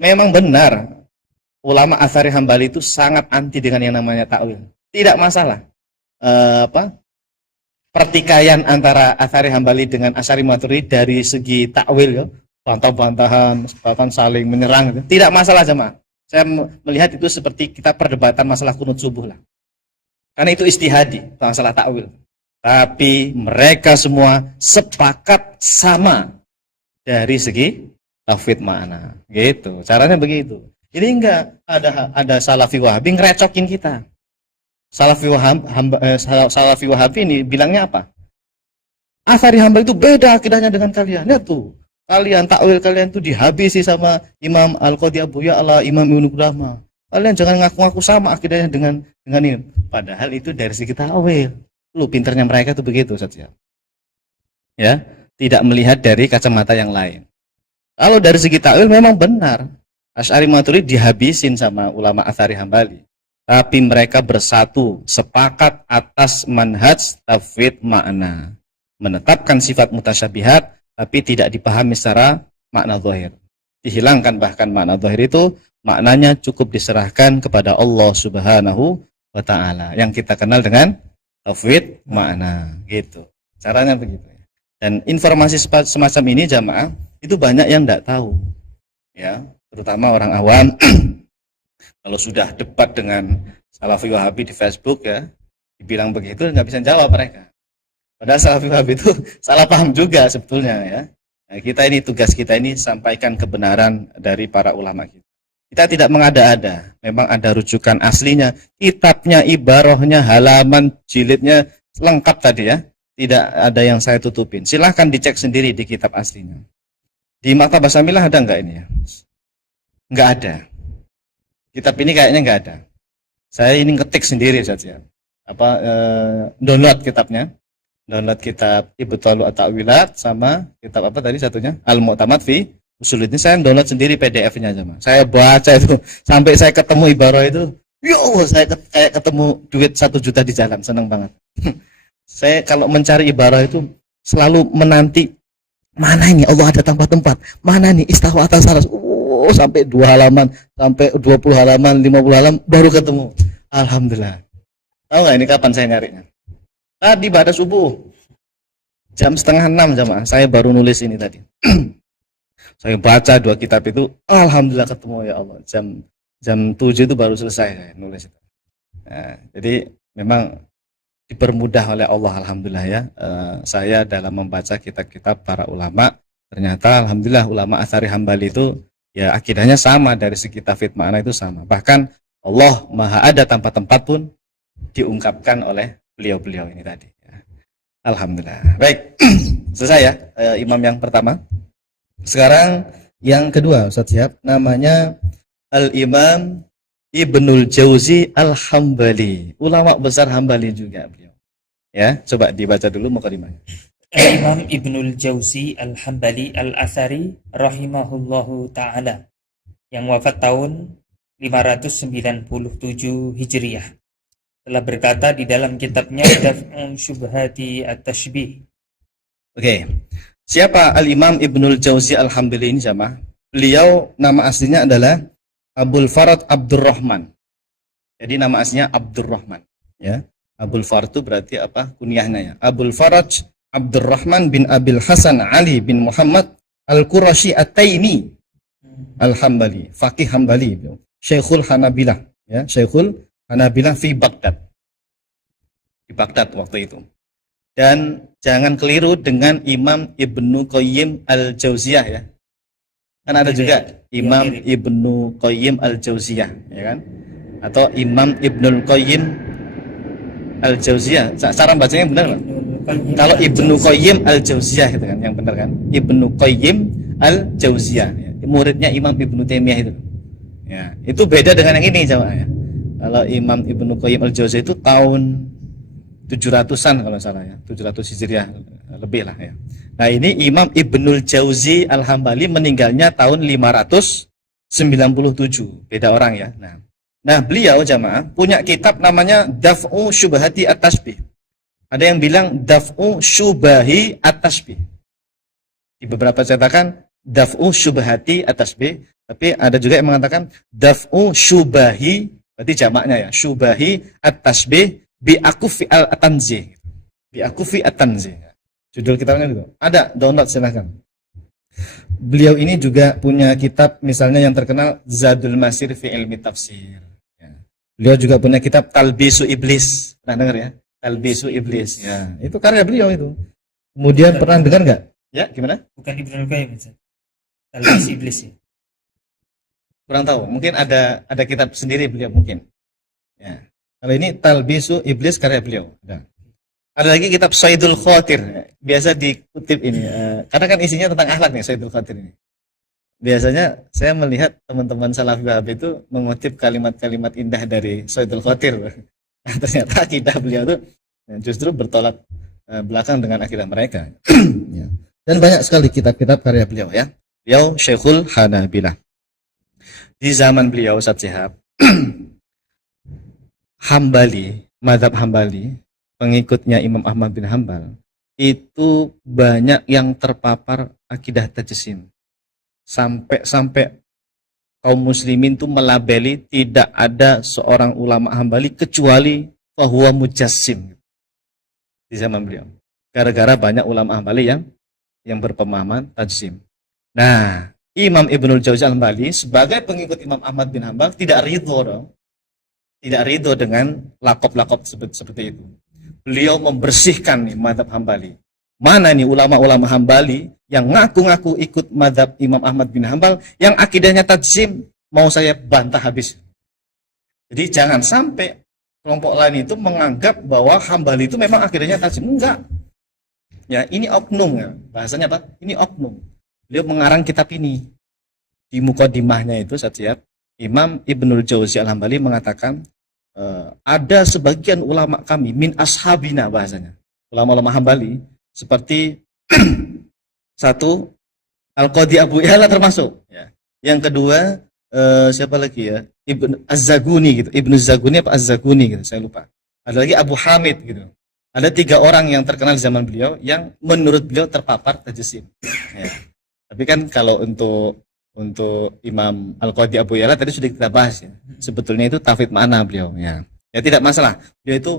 Memang benar ulama Asy'ari Hambali itu sangat anti dengan yang namanya takwil. Tidak masalah. Pertikaian antara Asy'ari Hambali dengan Asy'ari Maturidi dari segi takwil ya, bantah-bantahan, bahkan saling menyerang. Gitu. Tidak masalah jemaah. Saya melihat itu seperti kita perdebatan masalah kunut subuh lah. Karena itu istihadi, masalah takwil. Tapi mereka semua sepakat sama dari segi tauhid makna. Gitu. Caranya begitu. Jadi enggak ada Salafi Wahabi ngerecokin kita. Salafi Wahabi ini bilangnya apa? Athari Hambali itu beda akidahnya dengan kalian. Lihat tuh. Kalian takwil kalian tuh dihabisi sama Imam Al-Qadhi Abu Ya'la, Imam Ibnu Qudamah. Kalian jangan ngaku-ngaku sama akidahnya dengan ini. Padahal itu dari segi takwil. Lu pinternya mereka tuh begitu saja. Ya, tidak melihat dari kacamata yang lain. Kalau dari segi takwil memang benar. Asy'ari Maturidi dihabisin sama ulama Athari Hambali. Tapi mereka bersatu, sepakat atas manhaj tauhid makna. Menetapkan sifat mutasyabihat, tapi tidak dipahami secara makna zahir. Dihilangkan bahkan makna zahir itu, maknanya cukup diserahkan kepada Allah Subhanahu wa Ta'ala. Yang kita kenal dengan tauhid makna. Gitu. Caranya begitu. Dan informasi semacam ini jamaah, itu banyak yang tidak tahu. Ya, terutama orang awam. Kalau sudah debat dengan Salafi Wahabi di Facebook ya, dibilang begitu nggak bisa jawab mereka. Padahal Salafi Wahabi itu salah paham juga sebetulnya ya. Nah, kita ini tugas kita ini sampaikan kebenaran dari para ulama kita. Kita tidak mengada-ada, memang ada rujukan aslinya, kitabnya, ibarahnya, halaman, jilidnya lengkap tadi ya. Tidak ada yang saya tutupin. Silahkan dicek sendiri di kitab aslinya. Di Maktabah Syamilah ada nggak ini ya? Nggak ada. Kitab ini kayaknya nggak ada. Saya ini ngetik sendiri saja. Download kitabnya. Download kitab Ibtalu At-Ta'wilat sama kitab apa tadi satunya? Al-Mu'tamad fi Usul ini saya download sendiri PDF-nya aja, Mas. Saya baca itu sampai saya ketemu ibarah itu. Ya Allah, saya kayak ketemu duit 1 juta di jalan, senang banget. Saya kalau mencari ibarah itu selalu menanti mana ini Allah ada tempat-tempat, mana nih istawa atas aras. Sampai 2 halaman, sampai 20 halaman, 50 halaman baru ketemu. Alhamdulillah. Tahu nggak ini kapan saya nyarinya? Tadi pada subuh. Jam 5:30 jamaah, saya baru nulis ini tadi. Saya baca 2 kitab itu, alhamdulillah ketemu ya Allah. Jam 7 itu baru selesai saya nulis itu. Nah, jadi memang dipermudah oleh Allah alhamdulillah ya. Saya dalam membaca kitab-kitab para ulama, ternyata alhamdulillah ulama Athari Hambali itu ya akidahnya sama dari segi tauhid makna itu sama. Bahkan Allah Maha ada tanpa tempat pun diungkapkan oleh beliau-beliau ini tadi. Alhamdulillah. Baik, selesai ya imam yang pertama. Sekarang yang kedua Ustaz Syihab, namanya Al-Imam Ibnul Jauzi Al-Hambali. Ulama besar Hambali juga beliau. Ya, coba dibaca dulu mukadimahnya. Imam Ibnul Jauzi Al-Hambali Al-Athari rahimahullahu ta'ala, yang wafat tahun 597 Hijriah, telah berkata di dalam kitabnya Daf'un Syubhati At-Tashbih. Oke. Siapa Al-Imam Ibnul Jauzi Al-Hambali ini jamaah? Beliau nama aslinya adalah Abul Farad Abdurrahman. Jadi nama aslinya Abdurrahman, ya. Abul Farad itu berarti apa? Kunyahnya ya. Abul Faraj Abdurrahman bin Abil Hasan Ali bin Muhammad Al-Qurashi At-Taimi Al-Hambali, faqih Hambali, Syekhul Hanabilah, ya, Syekhul Hanabilah fi Baghdad. Di Baghdad waktu itu. Dan jangan keliru dengan Imam Ibnu Qayyim Al-Jauziyah ya. Kan ada juga Imam Ibnu Qayyim Al-Jauziyah, ya kan? Atau Imam Ibnul Qayyim Al-Jauziyah. Cara bacanya benar kan? Kalau Ibnu Qayyim Al-Jauziyah itu kan yang benar kan? Ibnu Qayyim Al-Jauziyah, ya. Muridnya Imam Ibnu Taimiyah itu. Ya, itu beda dengan yang ini jamaah ya. Kalau Imam Ibnu Qayyim Al-Jauziyah itu tahun 700-an kalau salah ya, 700 Hijriah lebih lah ya. Nah, ini Imam Ibnul Jauzi Al-Hambali meninggalnya tahun 597, beda orang ya. Nah, beliau jamaah punya kitab namanya Daf'u Syubhati At-Tashbih. Ada yang bilang Daf'u Syubahi At-Tashbih. Di beberapa cetakan Daf'u Syubhati At-Tashbih, tapi ada juga yang mengatakan Daf'u Syubahi, berarti jamaknya ya, Syubahi At-Tashbih bi akufi al-tanzih. Bi akufi at-tanzih. Judul kitabnya itu. Ada, download silahkan. beliau ini juga punya kitab misalnya yang terkenal Zadul Masir fi Ilmi Tafsir. Ya. Beliau juga punya kitab Talbisu Iblis. Pernah dengar ya? Talbisu Iblis. Ya, itu karya beliau itu. Kemudian pernah dengar nggak? Ya, gimana? Bukan Ibnu Qayyim, Talbis Iblis ya. Kurang tahu. Mungkin ada kitab sendiri beliau mungkin. Ya. Kalau ini Talbisu Iblis karya beliau. Ada lagi kitab Saidul Khatir. Biasa dikutip ini. Karena kan isinya tentang akhlak nih Saidul Khatir ini. Biasanya saya melihat teman-teman Salafi Wahabi itu mengutip kalimat-kalimat indah dari Saidul Khatir. Nah, ternyata akidah beliau itu justru bertolak belakang dengan akidah mereka. Ya. Dan banyak sekali kitab-kitab karya beliau ya. Beliau Syekhul Hanabilah. Di zaman beliau Ustaz Syihab, Hambali, mazhab Hambali, pengikutnya Imam Ahmad bin Hambal, itu banyak yang terpapar akidah tajsim. Sampai kaum muslimin itu melabeli tidak ada seorang ulama Hambali kecuali bahwa mujassim di zaman beliau. Gara-gara banyak ulama Hambali yang berpemahaman tajsim. Nah, Imam Ibnul Jauzi Al-Hambali sebagai pengikut Imam Ahmad bin Hambal tidak ridho dong. Tidak ridho dengan lakop-lakop seperti itu. Beliau membersihkan nih mazhab Hambali. Mana nih ulama-ulama Hambali yang ngaku-ngaku ikut mazhab Imam Ahmad bin Hambal yang akidahnya tajsim, mau saya bantah habis. Jadi jangan sampai kelompok lain itu menganggap bahwa Hambali itu memang akidahnya tajsim. Enggak. Ya, ini oknum ya. Bahasanya apa? Ini oknum. Beliau mengarang kitab ini. Di mukadimahnya itu Ustaz, Imam Ibnul Jauzi Al-Hambali mengatakan ada sebagian ulama kami min ashabina bahasanya, ulama-ulama Hambali seperti satu Al-Qadhi Abu Ya'la termasuk ya. Yang kedua siapa lagi ya, Ibnu Az-Zaguni gitu, Ibnu Zaguni apa Az-Zaguni gitu, saya lupa. Ada lagi Abu Hamid gitu. Ada 3 orang yang terkenal di zaman beliau yang menurut beliau terpapar tajsim ya. Tapi kan kalau untuk Imam Al-Qadhi Abu Ya'la tadi sudah kita bahas ya. Sebetulnya itu tafwid makna beliau ya. Ya tidak masalah. Beliau itu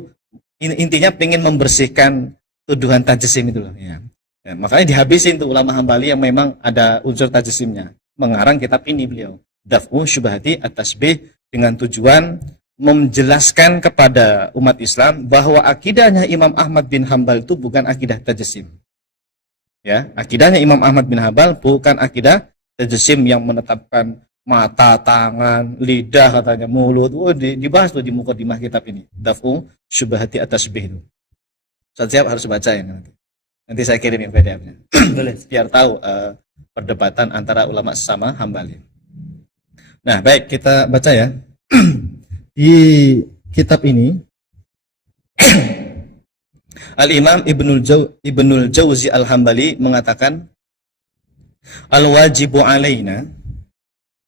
intinya ingin membersihkan tuduhan tajsim itu loh ya. Ya, makanya dihabisin tuh ulama Hambali yang memang ada unsur tajsimnya. Mengarang kitab ini beliau. Daf'u syubhati at-tasbih dengan tujuan menjelaskan kepada umat Islam bahwa akidahnya Imam Ahmad bin Hambal itu bukan akidah tajsim. Ya, akidahnya Imam Ahmad bin Hambal bukan akidah tajsim yang menetapkan mata, tangan, lidah katanya, mulut. Dibahas tuh di mukadimah kitab ini. Daf'u syubhati at-tasbih itu. Siap harus baca ya nanti. Nanti saya kirim PDF-nya. Biar tahu perdebatan antara ulama sesama Hambali. Nah, baik kita baca ya. Di kitab ini Al-Imam Ibnul Jauzi Al-Hambali mengatakan al-wajibu alaina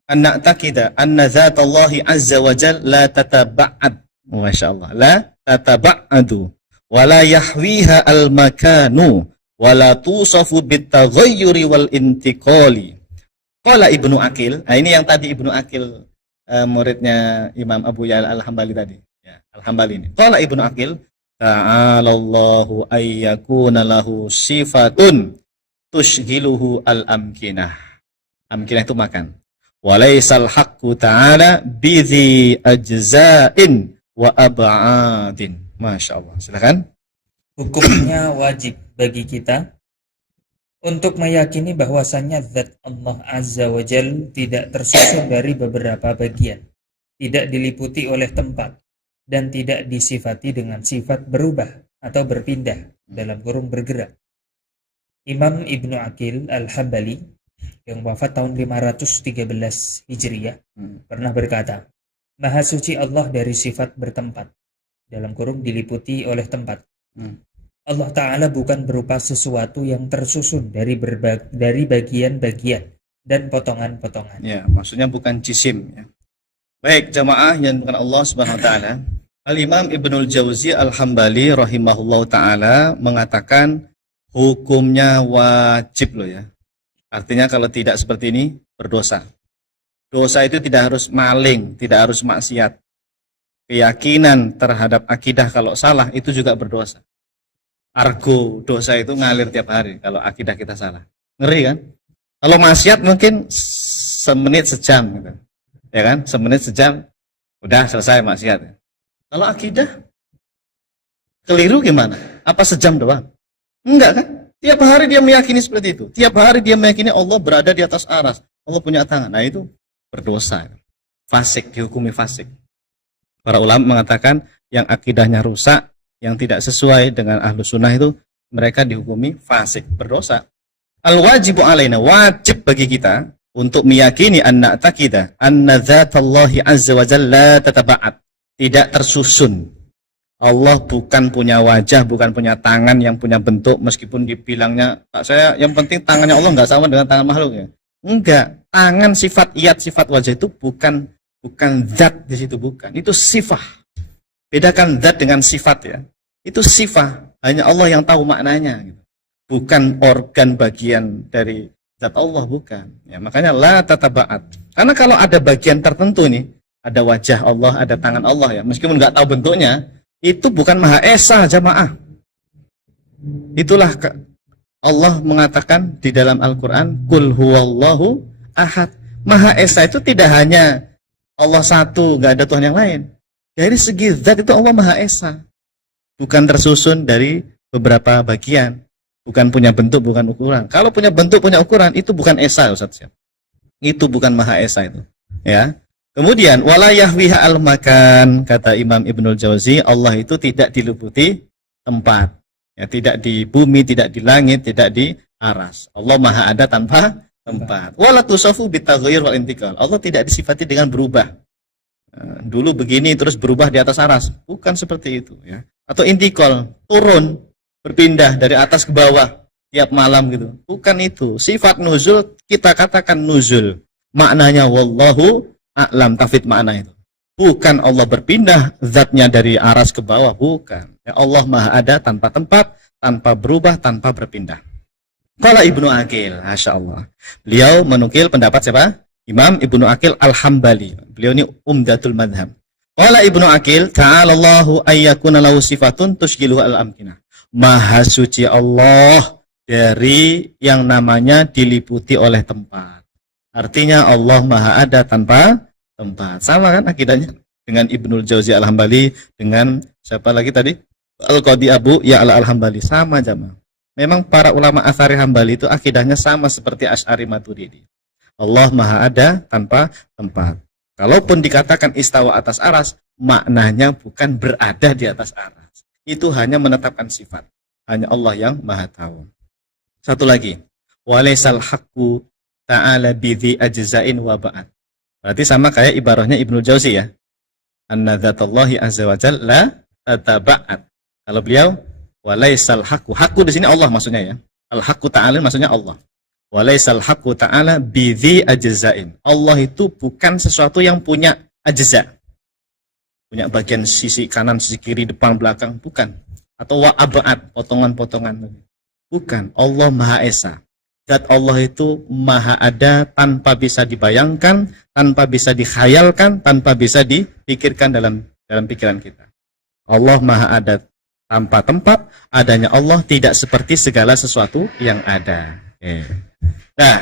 an na'taqida anna dzatallahi azza wa jalla la tataba'ad. Masyaallah, la tataba'adu wa la yahwiha al-makanu wa la tusafu bit-taghayyuri wal intiqali. Qala Ibnu Aqil, nah ini yang tadi Ibnu Aqil muridnya Imam Abu Ya'la Al-Hambali tadi ya, Al-Hambali ini. Qala Ibnu Aqil, ta'alallahu ayyakuna lahu sifatun tushghiluhu al-amkinah. Amkinah itu makan. Walaisal haqqu ta'ala bidhi ajza'in wa ab'adin. Masya Allah. Silakan. Hukumnya wajib bagi kita untuk meyakini bahwasannya zat Allah Azza wa Jal tidak tersusun dari beberapa bagian, tidak diliputi oleh tempat, dan tidak disifati dengan sifat berubah atau berpindah, dalam kurung bergerak. Imam Ibnu Aqil Al-Hambali yang wafat tahun 513 Hijriah pernah berkata, Maha suci Allah dari sifat bertempat, dalam kurung diliputi oleh tempat. Allah Ta'ala bukan berupa sesuatu yang tersusun dari bagian-bagian dan potongan-potongan. Ya, maksudnya bukan jisim ya. Baik, jamaah yang bukan Allah Subhanahu wa taala. Al-Imam Ibnul Jauzi Al-Hambali rahimahullahu taala mengatakan hukumnya wajib loh ya. Artinya kalau tidak seperti ini berdosa. Dosa itu tidak harus maling, tidak harus maksiat. Keyakinan terhadap akidah kalau salah itu juga berdosa. Argo dosa itu ngalir tiap hari kalau akidah kita salah. Ngeri kan? Kalau maksiat mungkin semenit sejam gitu. Ya kan? Semenit sejam udah selesai maksiat. Kalau akidah keliru gimana? Apa sejam doang? Enggak kan? Tiap hari dia meyakini seperti itu. Tiap hari dia meyakini Allah berada di atas aras. Allah punya tangan. Nah itu berdosa. Fasik, dihukumi fasik. Para ulama mengatakan yang akidahnya rusak, yang tidak sesuai dengan ahlu sunnah itu, mereka dihukumi fasik, berdosa. Al-wajibu alaina, wajib bagi kita untuk meyakini anna taqida anna dzatallahi azza wa jalla tataba'at, tidak tersusun. Allah bukan punya wajah, bukan punya tangan yang punya bentuk, meskipun dibilangnya Pak saya yang penting tangannya Allah enggak sama dengan tangan makhluk ya. Enggak, tangan sifat iyat, sifat wajah itu bukan zat di situ, bukan. Itu sifat. Bedakan zat dengan sifat ya. Itu sifat, hanya Allah yang tahu maknanya gitu. Bukan organ bagian dari zat Allah, bukan. Ya, makanya la tataba'at. Karena kalau ada bagian tertentu nih, ada wajah Allah, ada tangan Allah ya, meskipun enggak tahu bentuknya, itu bukan Maha Esa jamaah. Itulah Allah mengatakan di dalam Al-Quran, Qul huwallahu ahad. Maha Esa itu tidak hanya Allah satu, nggak ada Tuhan yang lain. Dari segi zat itu Allah Maha Esa. Bukan tersusun dari beberapa bagian. Bukan punya bentuk, bukan ukuran. Kalau punya bentuk, punya ukuran, itu bukan Esa, Ustaz. Itu bukan Maha Esa itu. Ya. Kemudian wala yahwiha al-makan, kata Imam Ibnul Jauzi, Allah itu tidak diliputi tempat. Ya, tidak di bumi, tidak di langit, tidak di aras. Allah Maha ada tanpa tempat. Wala tusafu bitaghayyur wal intiqal. Allah tidak disifati dengan berubah. Dulu begini terus berubah di atas aras. Bukan seperti itu ya. Atau intiqal, turun, berpindah dari atas ke bawah tiap malam gitu. Bukan itu. Sifat nuzul kita katakan nuzul. Maknanya wallahu a'lam, tafid makna itu. Bukan Allah berpindah zatnya dari aras ke bawah, bukan. Ya, Allah Maha ada tanpa tempat, tanpa berubah, tanpa berpindah. Qala Ibnu Aqil, Masya Allah. Beliau menukil pendapat siapa? Imam Ibnu Aqil Al-Hambali. Beliau ini umdatul madhab. Qala Ibnu Aqil, ta'alallahu ayyakuna lahu sifatun tushgiluhu al-amkinah. Maha suci Allah dari yang namanya diliputi oleh tempat. Artinya Allah Maha ada tanpa tempat. Sama kan akidahnya dengan Ibnul Jauzi Al-Hambali, dengan siapa lagi tadi? Al-Qadi Abu Ya'la Al-Hambali. Sama jamaah. Memang para ulama Atsari Hambali itu akidahnya sama seperti Asy'ari Maturidi. Allah Maha ada tanpa tempat. Kalaupun dikatakan istawa atas aras, maknanya bukan berada di atas aras. Itu hanya menetapkan sifat. Hanya Allah yang Maha tahu. Satu lagi. Walaisal haqqu ta'ala bidhi ajza'in wa ba'at. Berarti sama kayak ibarahnya Ibnu Jauzi ya. Anna dzatallahi azza wa jalla tataba'at. Kalau beliau walaisal haqqu, haqqu di sini Allah maksudnya ya. Al haqqu ta'ala maksudnya Allah. Walaisal haqqu ta'ala bidhi ajza'in. Allah itu bukan sesuatu yang punya ajza. Punya bagian sisi kanan, sisi kiri, depan, belakang, bukan. Atau wa ab'at, potongan-potongan. Bukan. Allah Maha Esa. Zat Allah itu Maha ada tanpa bisa dibayangkan, tanpa bisa dikhayalkan, tanpa bisa dipikirkan dalam pikiran kita. Allah Maha ada tanpa tempat, adanya Allah tidak seperti segala sesuatu yang ada. Nah,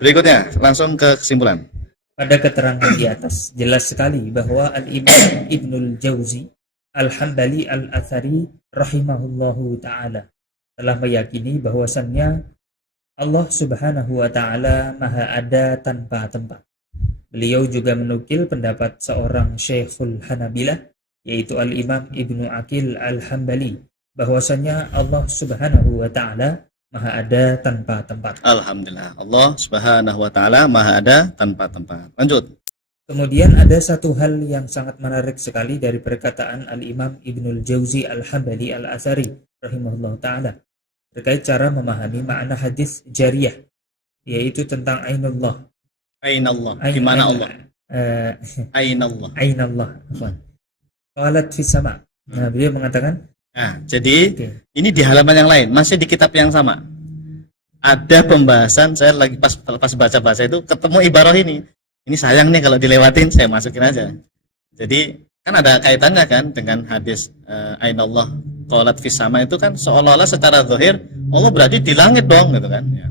berikutnya langsung ke kesimpulan. Pada keterangan di atas jelas sekali bahwa Al-Imam Ibnul Jauzi Al-Hambali Al-Atsari rahimahullahu ta'ala telah meyakini bahwasannya Allah Subhanahu wa ta'ala Maha ada tanpa tempat. Beliau juga menukil pendapat seorang Syekhul Hanabilah, yaitu Al-Imam Ibnu Aqil Al-Hambali, bahwasanya Allah Subhanahu wa ta'ala Maha ada tanpa tempat. Alhamdulillah, Allah Subhanahu wa ta'ala Maha ada tanpa tempat. Lanjut. Kemudian ada satu hal yang sangat menarik sekali dari perkataan Al-Imam Ibnul Jauzi Al-Hambali Al-Atsari rahimahullah ta'ala terkait cara memahami makna hadis jariyah, yaitu tentang ainullah. Ainallah, di mana Allah? Ainallah. Ainallah. Qalat fis sama. Nah, beliau mengatakan, nah, jadi ini di halaman yang lain, masih di kitab yang sama. Ada pembahasan, saya lagi pas baca-baca itu ketemu ibarah ini. Ini sayang nih kalau dilewatin, saya masukin aja. Jadi kan ada kaitannya kan dengan hadis ainallah qalat fis sama, itu kan seolah-olah secara zahir Allah berarti di langit dong gitu kan ya.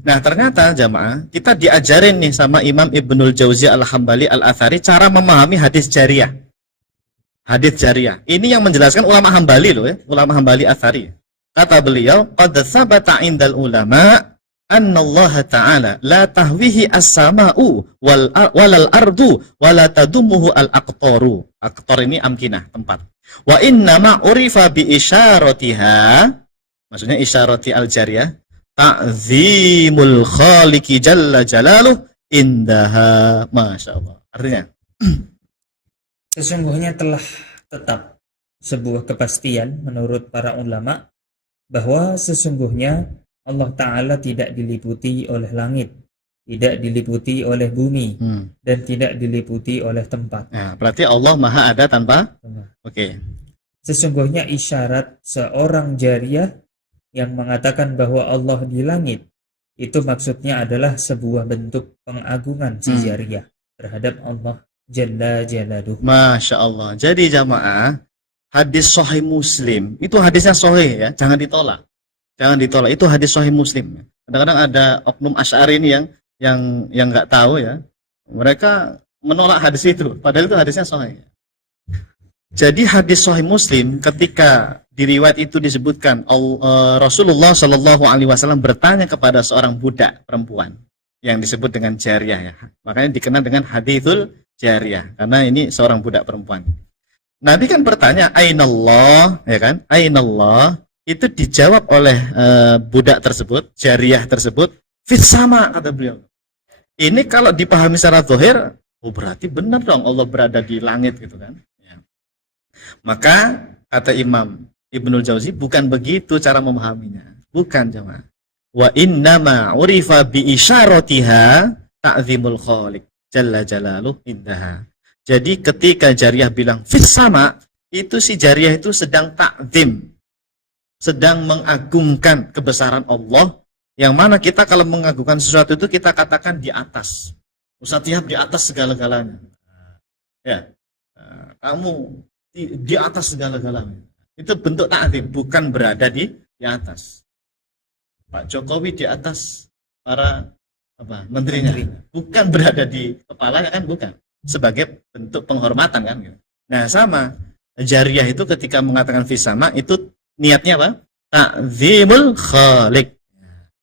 Nah, ternyata jamaah, kita diajarin nih sama Imam Ibnul Jauzi Al-Hambali Al-Athari cara memahami hadis jariyah. Hadis jariyah. Ini yang menjelaskan ulama Hambali loh ya, ulama Hambali Athari. Kata beliau, qad tsabata 'indal ulama anna Allah Ta'ala la tahwihi as-sama'u walal ardu wala tadumuhu al-aqtaru. Aqtar ini amkinah, tempat. Wa inna ma urifa bi isyaratiha, maksudnya isyarati al-jariyah, ta'zimul khaliqi jalla jalaluh indaha. Masya Allah. Artinya, Sesungguhnya telah tetap sebuah kepastian menurut para ulama bahwa sesungguhnya Allah Ta'ala tidak diliputi oleh langit, tidak diliputi oleh bumi, dan tidak diliputi oleh tempat. Nah, berarti Allah Maha ada tanpa? Oke. Sesungguhnya isyarat seorang jariyah yang mengatakan bahwa Allah di langit, itu maksudnya adalah sebuah bentuk pengagungan si jariyah terhadap Allah Jalla Jalaluh. Masya Allah. Jadi jamaah, hadis Sahih Muslim itu hadisnya sahih ya, jangan ditolak. Jangan ditolak. Itu hadis Sahih Muslim. Kadang-kadang ada oknum Asy'ari ini yang nggak tahu ya. Mereka menolak hadis itu, padahal itu hadisnya sahih. Jadi hadis Sahih Muslim ketika di riwayat itu disebutkan Rasulullah Shallallahu Alaihi Wasallam bertanya kepada seorang budak perempuan yang disebut dengan jariyah ya. Makanya dikenal dengan hadithul jariyah karena ini seorang budak perempuan. Nabi kan bertanya Ainallah, ya kan? Ainallah, itu dijawab oleh budak tersebut, jariyah tersebut, fis sama, kata beliau. Ini kalau dipahami secara zahir, oh berarti benar dong Allah berada di langit gitu kan? Ya. Maka kata Imam Ibnul Jauzi bukan begitu cara memahaminya, bukan jemaah. Wa innama urifa bi isyaratiha ta'zimul khaliq jalla jalaluh indaha. Jadi ketika jariyah bilang fis sama, itu si jariyah itu sedang takzim, sedang mengagungkan kebesaran Allah, yang mana kita kalau mengagungkan sesuatu itu kita katakan di atas. Ustaz Ihab di atas segala-galanya. Ya. Kamu di atas segala-galanya. Itu bentuk takzim, bukan berada di atas. Pak Jokowi di atas para menterinya. Bukan berada di kepalanya kan, bukan. Sebagai bentuk penghormatan kan gitu. Nah sama jariyah itu ketika mengatakan fis sama itu niatnya apa? Ta'zimul khaliq.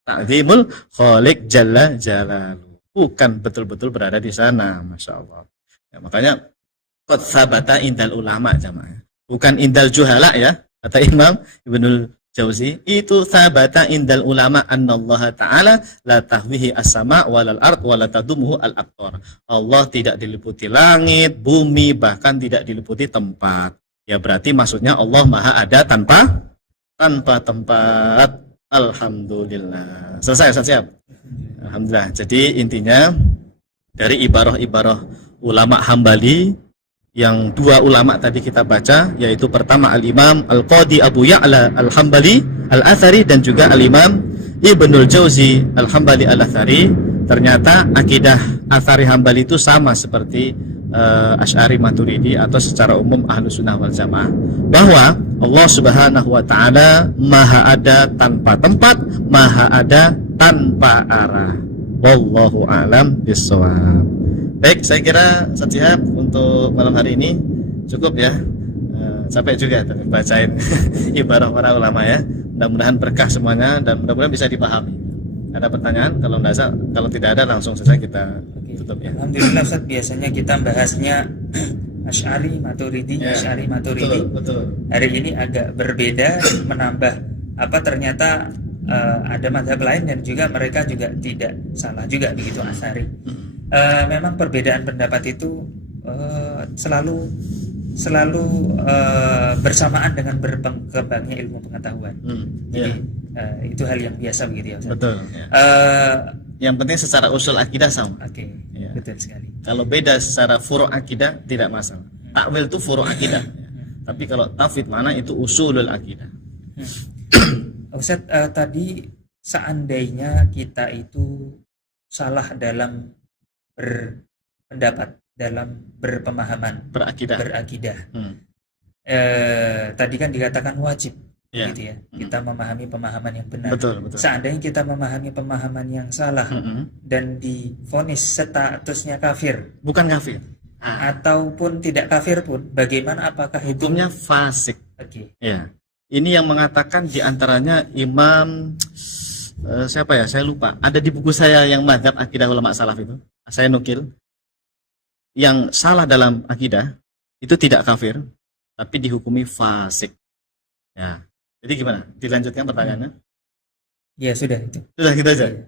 Ta'zimul khaliq jalla jalaluh. Bukan betul-betul berada di sana, Masya Allah. Ya, makanya qad sabata indal ulama jamaah. Bukan indal juhala ya, kata Imam Ibnul Jauzi, itu sabata indal ulama annallaha ta'ala la tahwihi as-sama' walal ard wala tadumuhu al-aqtar. Allah tidak diliputi langit, bumi, bahkan tidak diliputi tempat. Ya berarti maksudnya Allah Maha ada tanpa tempat. Alhamdulillah. Selesai Ustaz Siap? Alhamdulillah. Jadi intinya dari ibarah-ibarah ulama Hambali yang dua ulama tadi kita baca, yaitu pertama Al-Imam Al-Qadi Abu Ya'la Al-Hambali Al-Athari dan juga Al-Imam Ibnul Jauzi Al-Hambali Al-Athari, ternyata akidah Athari Hambali itu sama seperti Asy'ari Maturidi atau secara umum Ahlus Sunnah wal Jamaah, bahwa Allah Subhanahu wa taala Maha ada tanpa tempat, Maha ada tanpa arah. Wallahu a'lam bishawab. Baik, saya kira Ustaz Shihab untuk malam hari ini cukup ya. Sampai juga bacain ibarah para ulama ya. Mudah-mudahan berkah semuanya dan mudah-mudahan bisa dipahami. Ada pertanyaan? Kalau tidak ada langsung saja kita tutup ya. Alhamdulillah Ustaz, biasanya kita bahasnya Asy'ari Maturidi, ya, Asy'ari Maturidi. Betul. Hari ini agak berbeda, menambah ternyata ada mazhab lain dan juga mereka juga tidak salah juga begitu Asy'ari. Memang perbedaan pendapat itu selalu bersamaan dengan berkembangnya ilmu pengetahuan. Jadi itu hal yang biasa begitu ya Ustaz. Betul. Ya. Yang penting secara usul akidah sama. Oke, ya. Betul sekali. Kalau beda secara furu' akidah tidak masalah. Takwil itu furu' akidah. Tapi kalau tauhid mana itu usulul akidah. Ustaz, tadi seandainya kita itu salah dalam berpendapat, dalam berpemahaman, berakidah. Tadi kan dikatakan wajib Ya. begitu ya. Kita memahami pemahaman yang benar. Betul, betul. Seandainya kita memahami pemahaman yang salah dan divonis statusnya kafir Bukan kafir. ataupun tidak kafir pun, bagaimana apakah Hukumnya fasik. Oke. Ya. Ini yang mengatakan diantaranya Imam siapa ya? Saya lupa. Ada di buku saya yang Madzhab Akidah Ulama Salaf itu. Saya nukil. Yang salah dalam akidah itu tidak kafir, tapi dihukumi fasik. Ya. Jadi gimana? Dilanjutkan pertanyaannya? Ya sudah itu. Sudah gitu aja. Iya.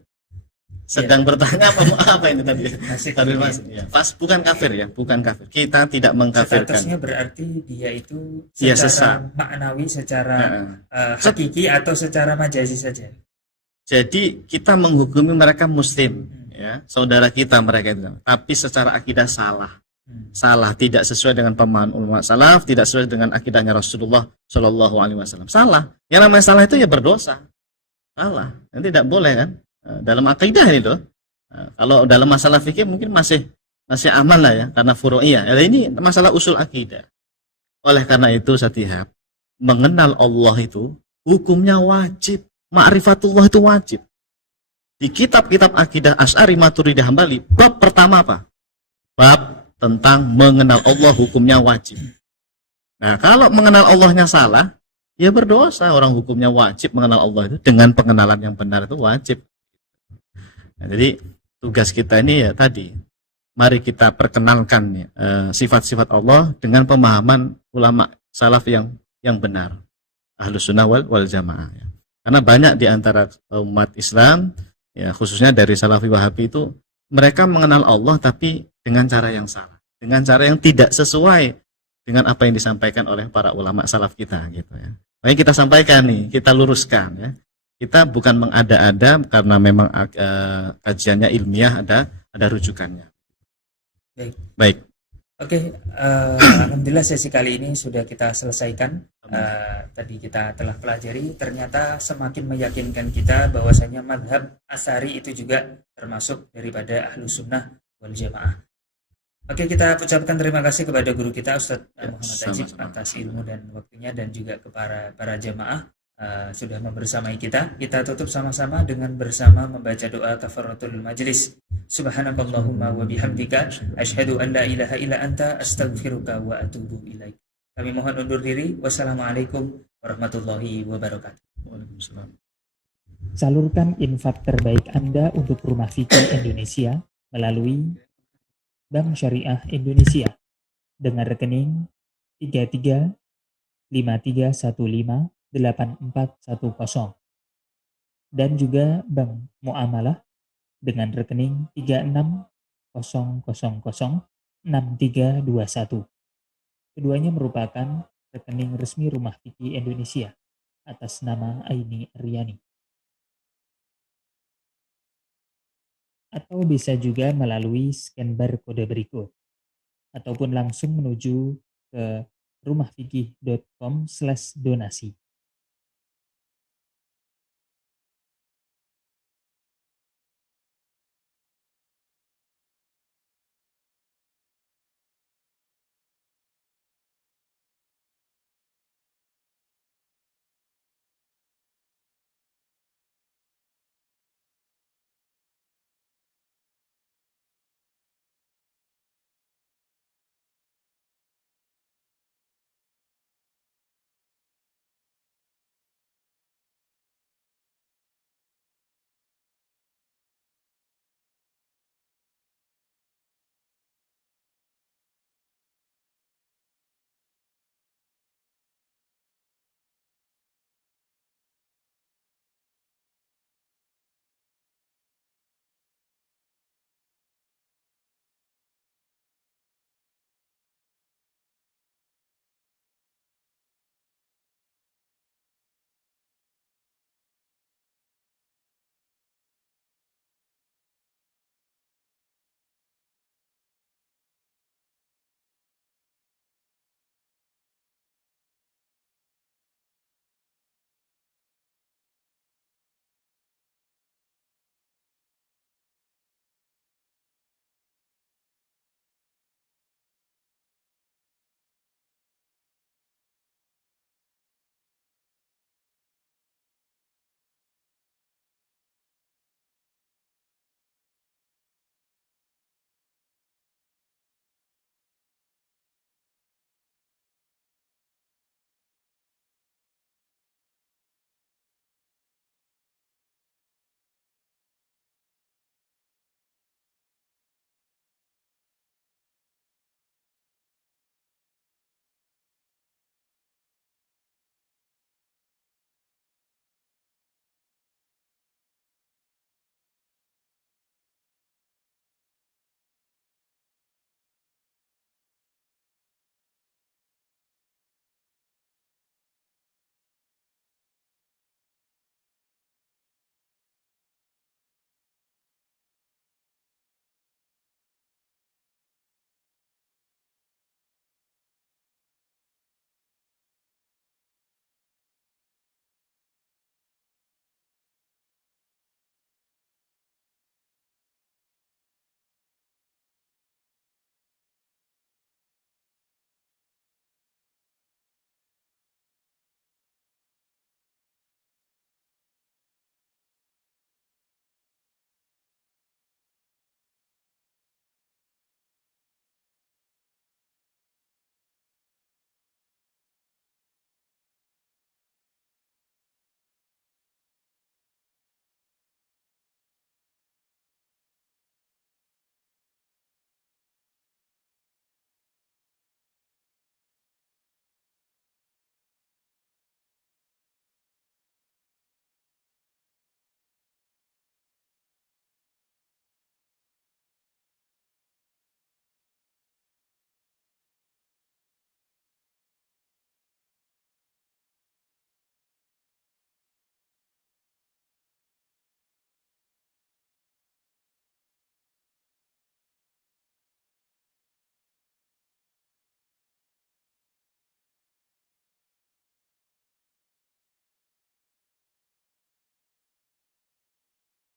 Sedang bertanya apa ini tadi? Masih Tadi ini. Mas, ya. Bukan kafir ya, bukan kafir. Kita tidak mengkafirkan. Statusnya berarti dia itu Iya, secara sesat. maknawi, secara hakiki atau secara majazi saja. Jadi kita menghukumi mereka muslim, ya, saudara kita mereka itu. Tapi secara akidah salah. Salah, tidak sesuai dengan pemahaman ulama salaf, tidak sesuai dengan akidahnya Rasulullah Shallallahu Alaihi Wasallam. Salah. Yang namanya salah itu ya berdosa. Salah. Yang tidak boleh kan? Dalam akidah ini loh. Kalau dalam masalah fikih mungkin masih aman lah ya, karena furu'iyah. Ini masalah usul akidah. Oleh karena itu Satihab, mengenal Allah itu hukumnya wajib. Ma'rifatullah itu wajib. Di kitab-kitab akidah Asy'ari Maturidiyah Hambali, bab pertama apa? Bab tentang mengenal Allah hukumnya wajib. Nah, kalau mengenal Allahnya salah, ya berdosa. Orang hukumnya wajib mengenal Allah itu dengan pengenalan yang benar itu wajib. Nah, jadi tugas kita ini ya tadi, mari kita perkenalkan sifat-sifat Allah dengan pemahaman ulama salaf yang benar, Ahlus Sunnah wal Jamaah. Ya. Karena banyak di antara umat Islam, ya khususnya dari Salafi Wahabi itu, mereka mengenal Allah tapi dengan cara yang salah, dengan cara yang tidak sesuai dengan apa yang disampaikan oleh para ulama salaf kita, gitu ya. Makanya kita sampaikan nih, kita luruskan ya. Kita bukan mengada-ada karena memang kajiannya ilmiah, ada rujukannya. Baik. Oke, alhamdulillah sesi kali ini sudah kita selesaikan. Tadi kita telah pelajari, ternyata semakin meyakinkan kita bahwasanya madhab Asy'ari itu juga termasuk daripada Ahlus Sunnah wal Jamaah. Oke, kita ucapkan terima kasih kepada guru kita Ustadz Muhammad Ajib atas ilmu dan waktunya, dan juga kepada para jamaah sudah membersamai kita. Kita tutup sama-sama dengan bersama membaca doa kafaratul majlis. Subhanakallahumma wa bihamdika asyhadu an la ilaha illa anta astaghfiruka wa atubu ilaik. Kami mohon undur diri. Wassalamualaikum warahmatullahi wabarakatuh. Waalaikumsalam. Salurkan infak terbaik Anda untuk Rumah Fikih Indonesia melalui Bank Syariah Indonesia dengan rekening 3353158410 dan juga Bank Muamalah dengan rekening 36006321. Keduanya merupakan rekening resmi Rumah Fikih Indonesia atas nama Aini Aryani. Atau bisa juga melalui scan barcode berikut, ataupun langsung menuju ke rumahfikih.com/donasi.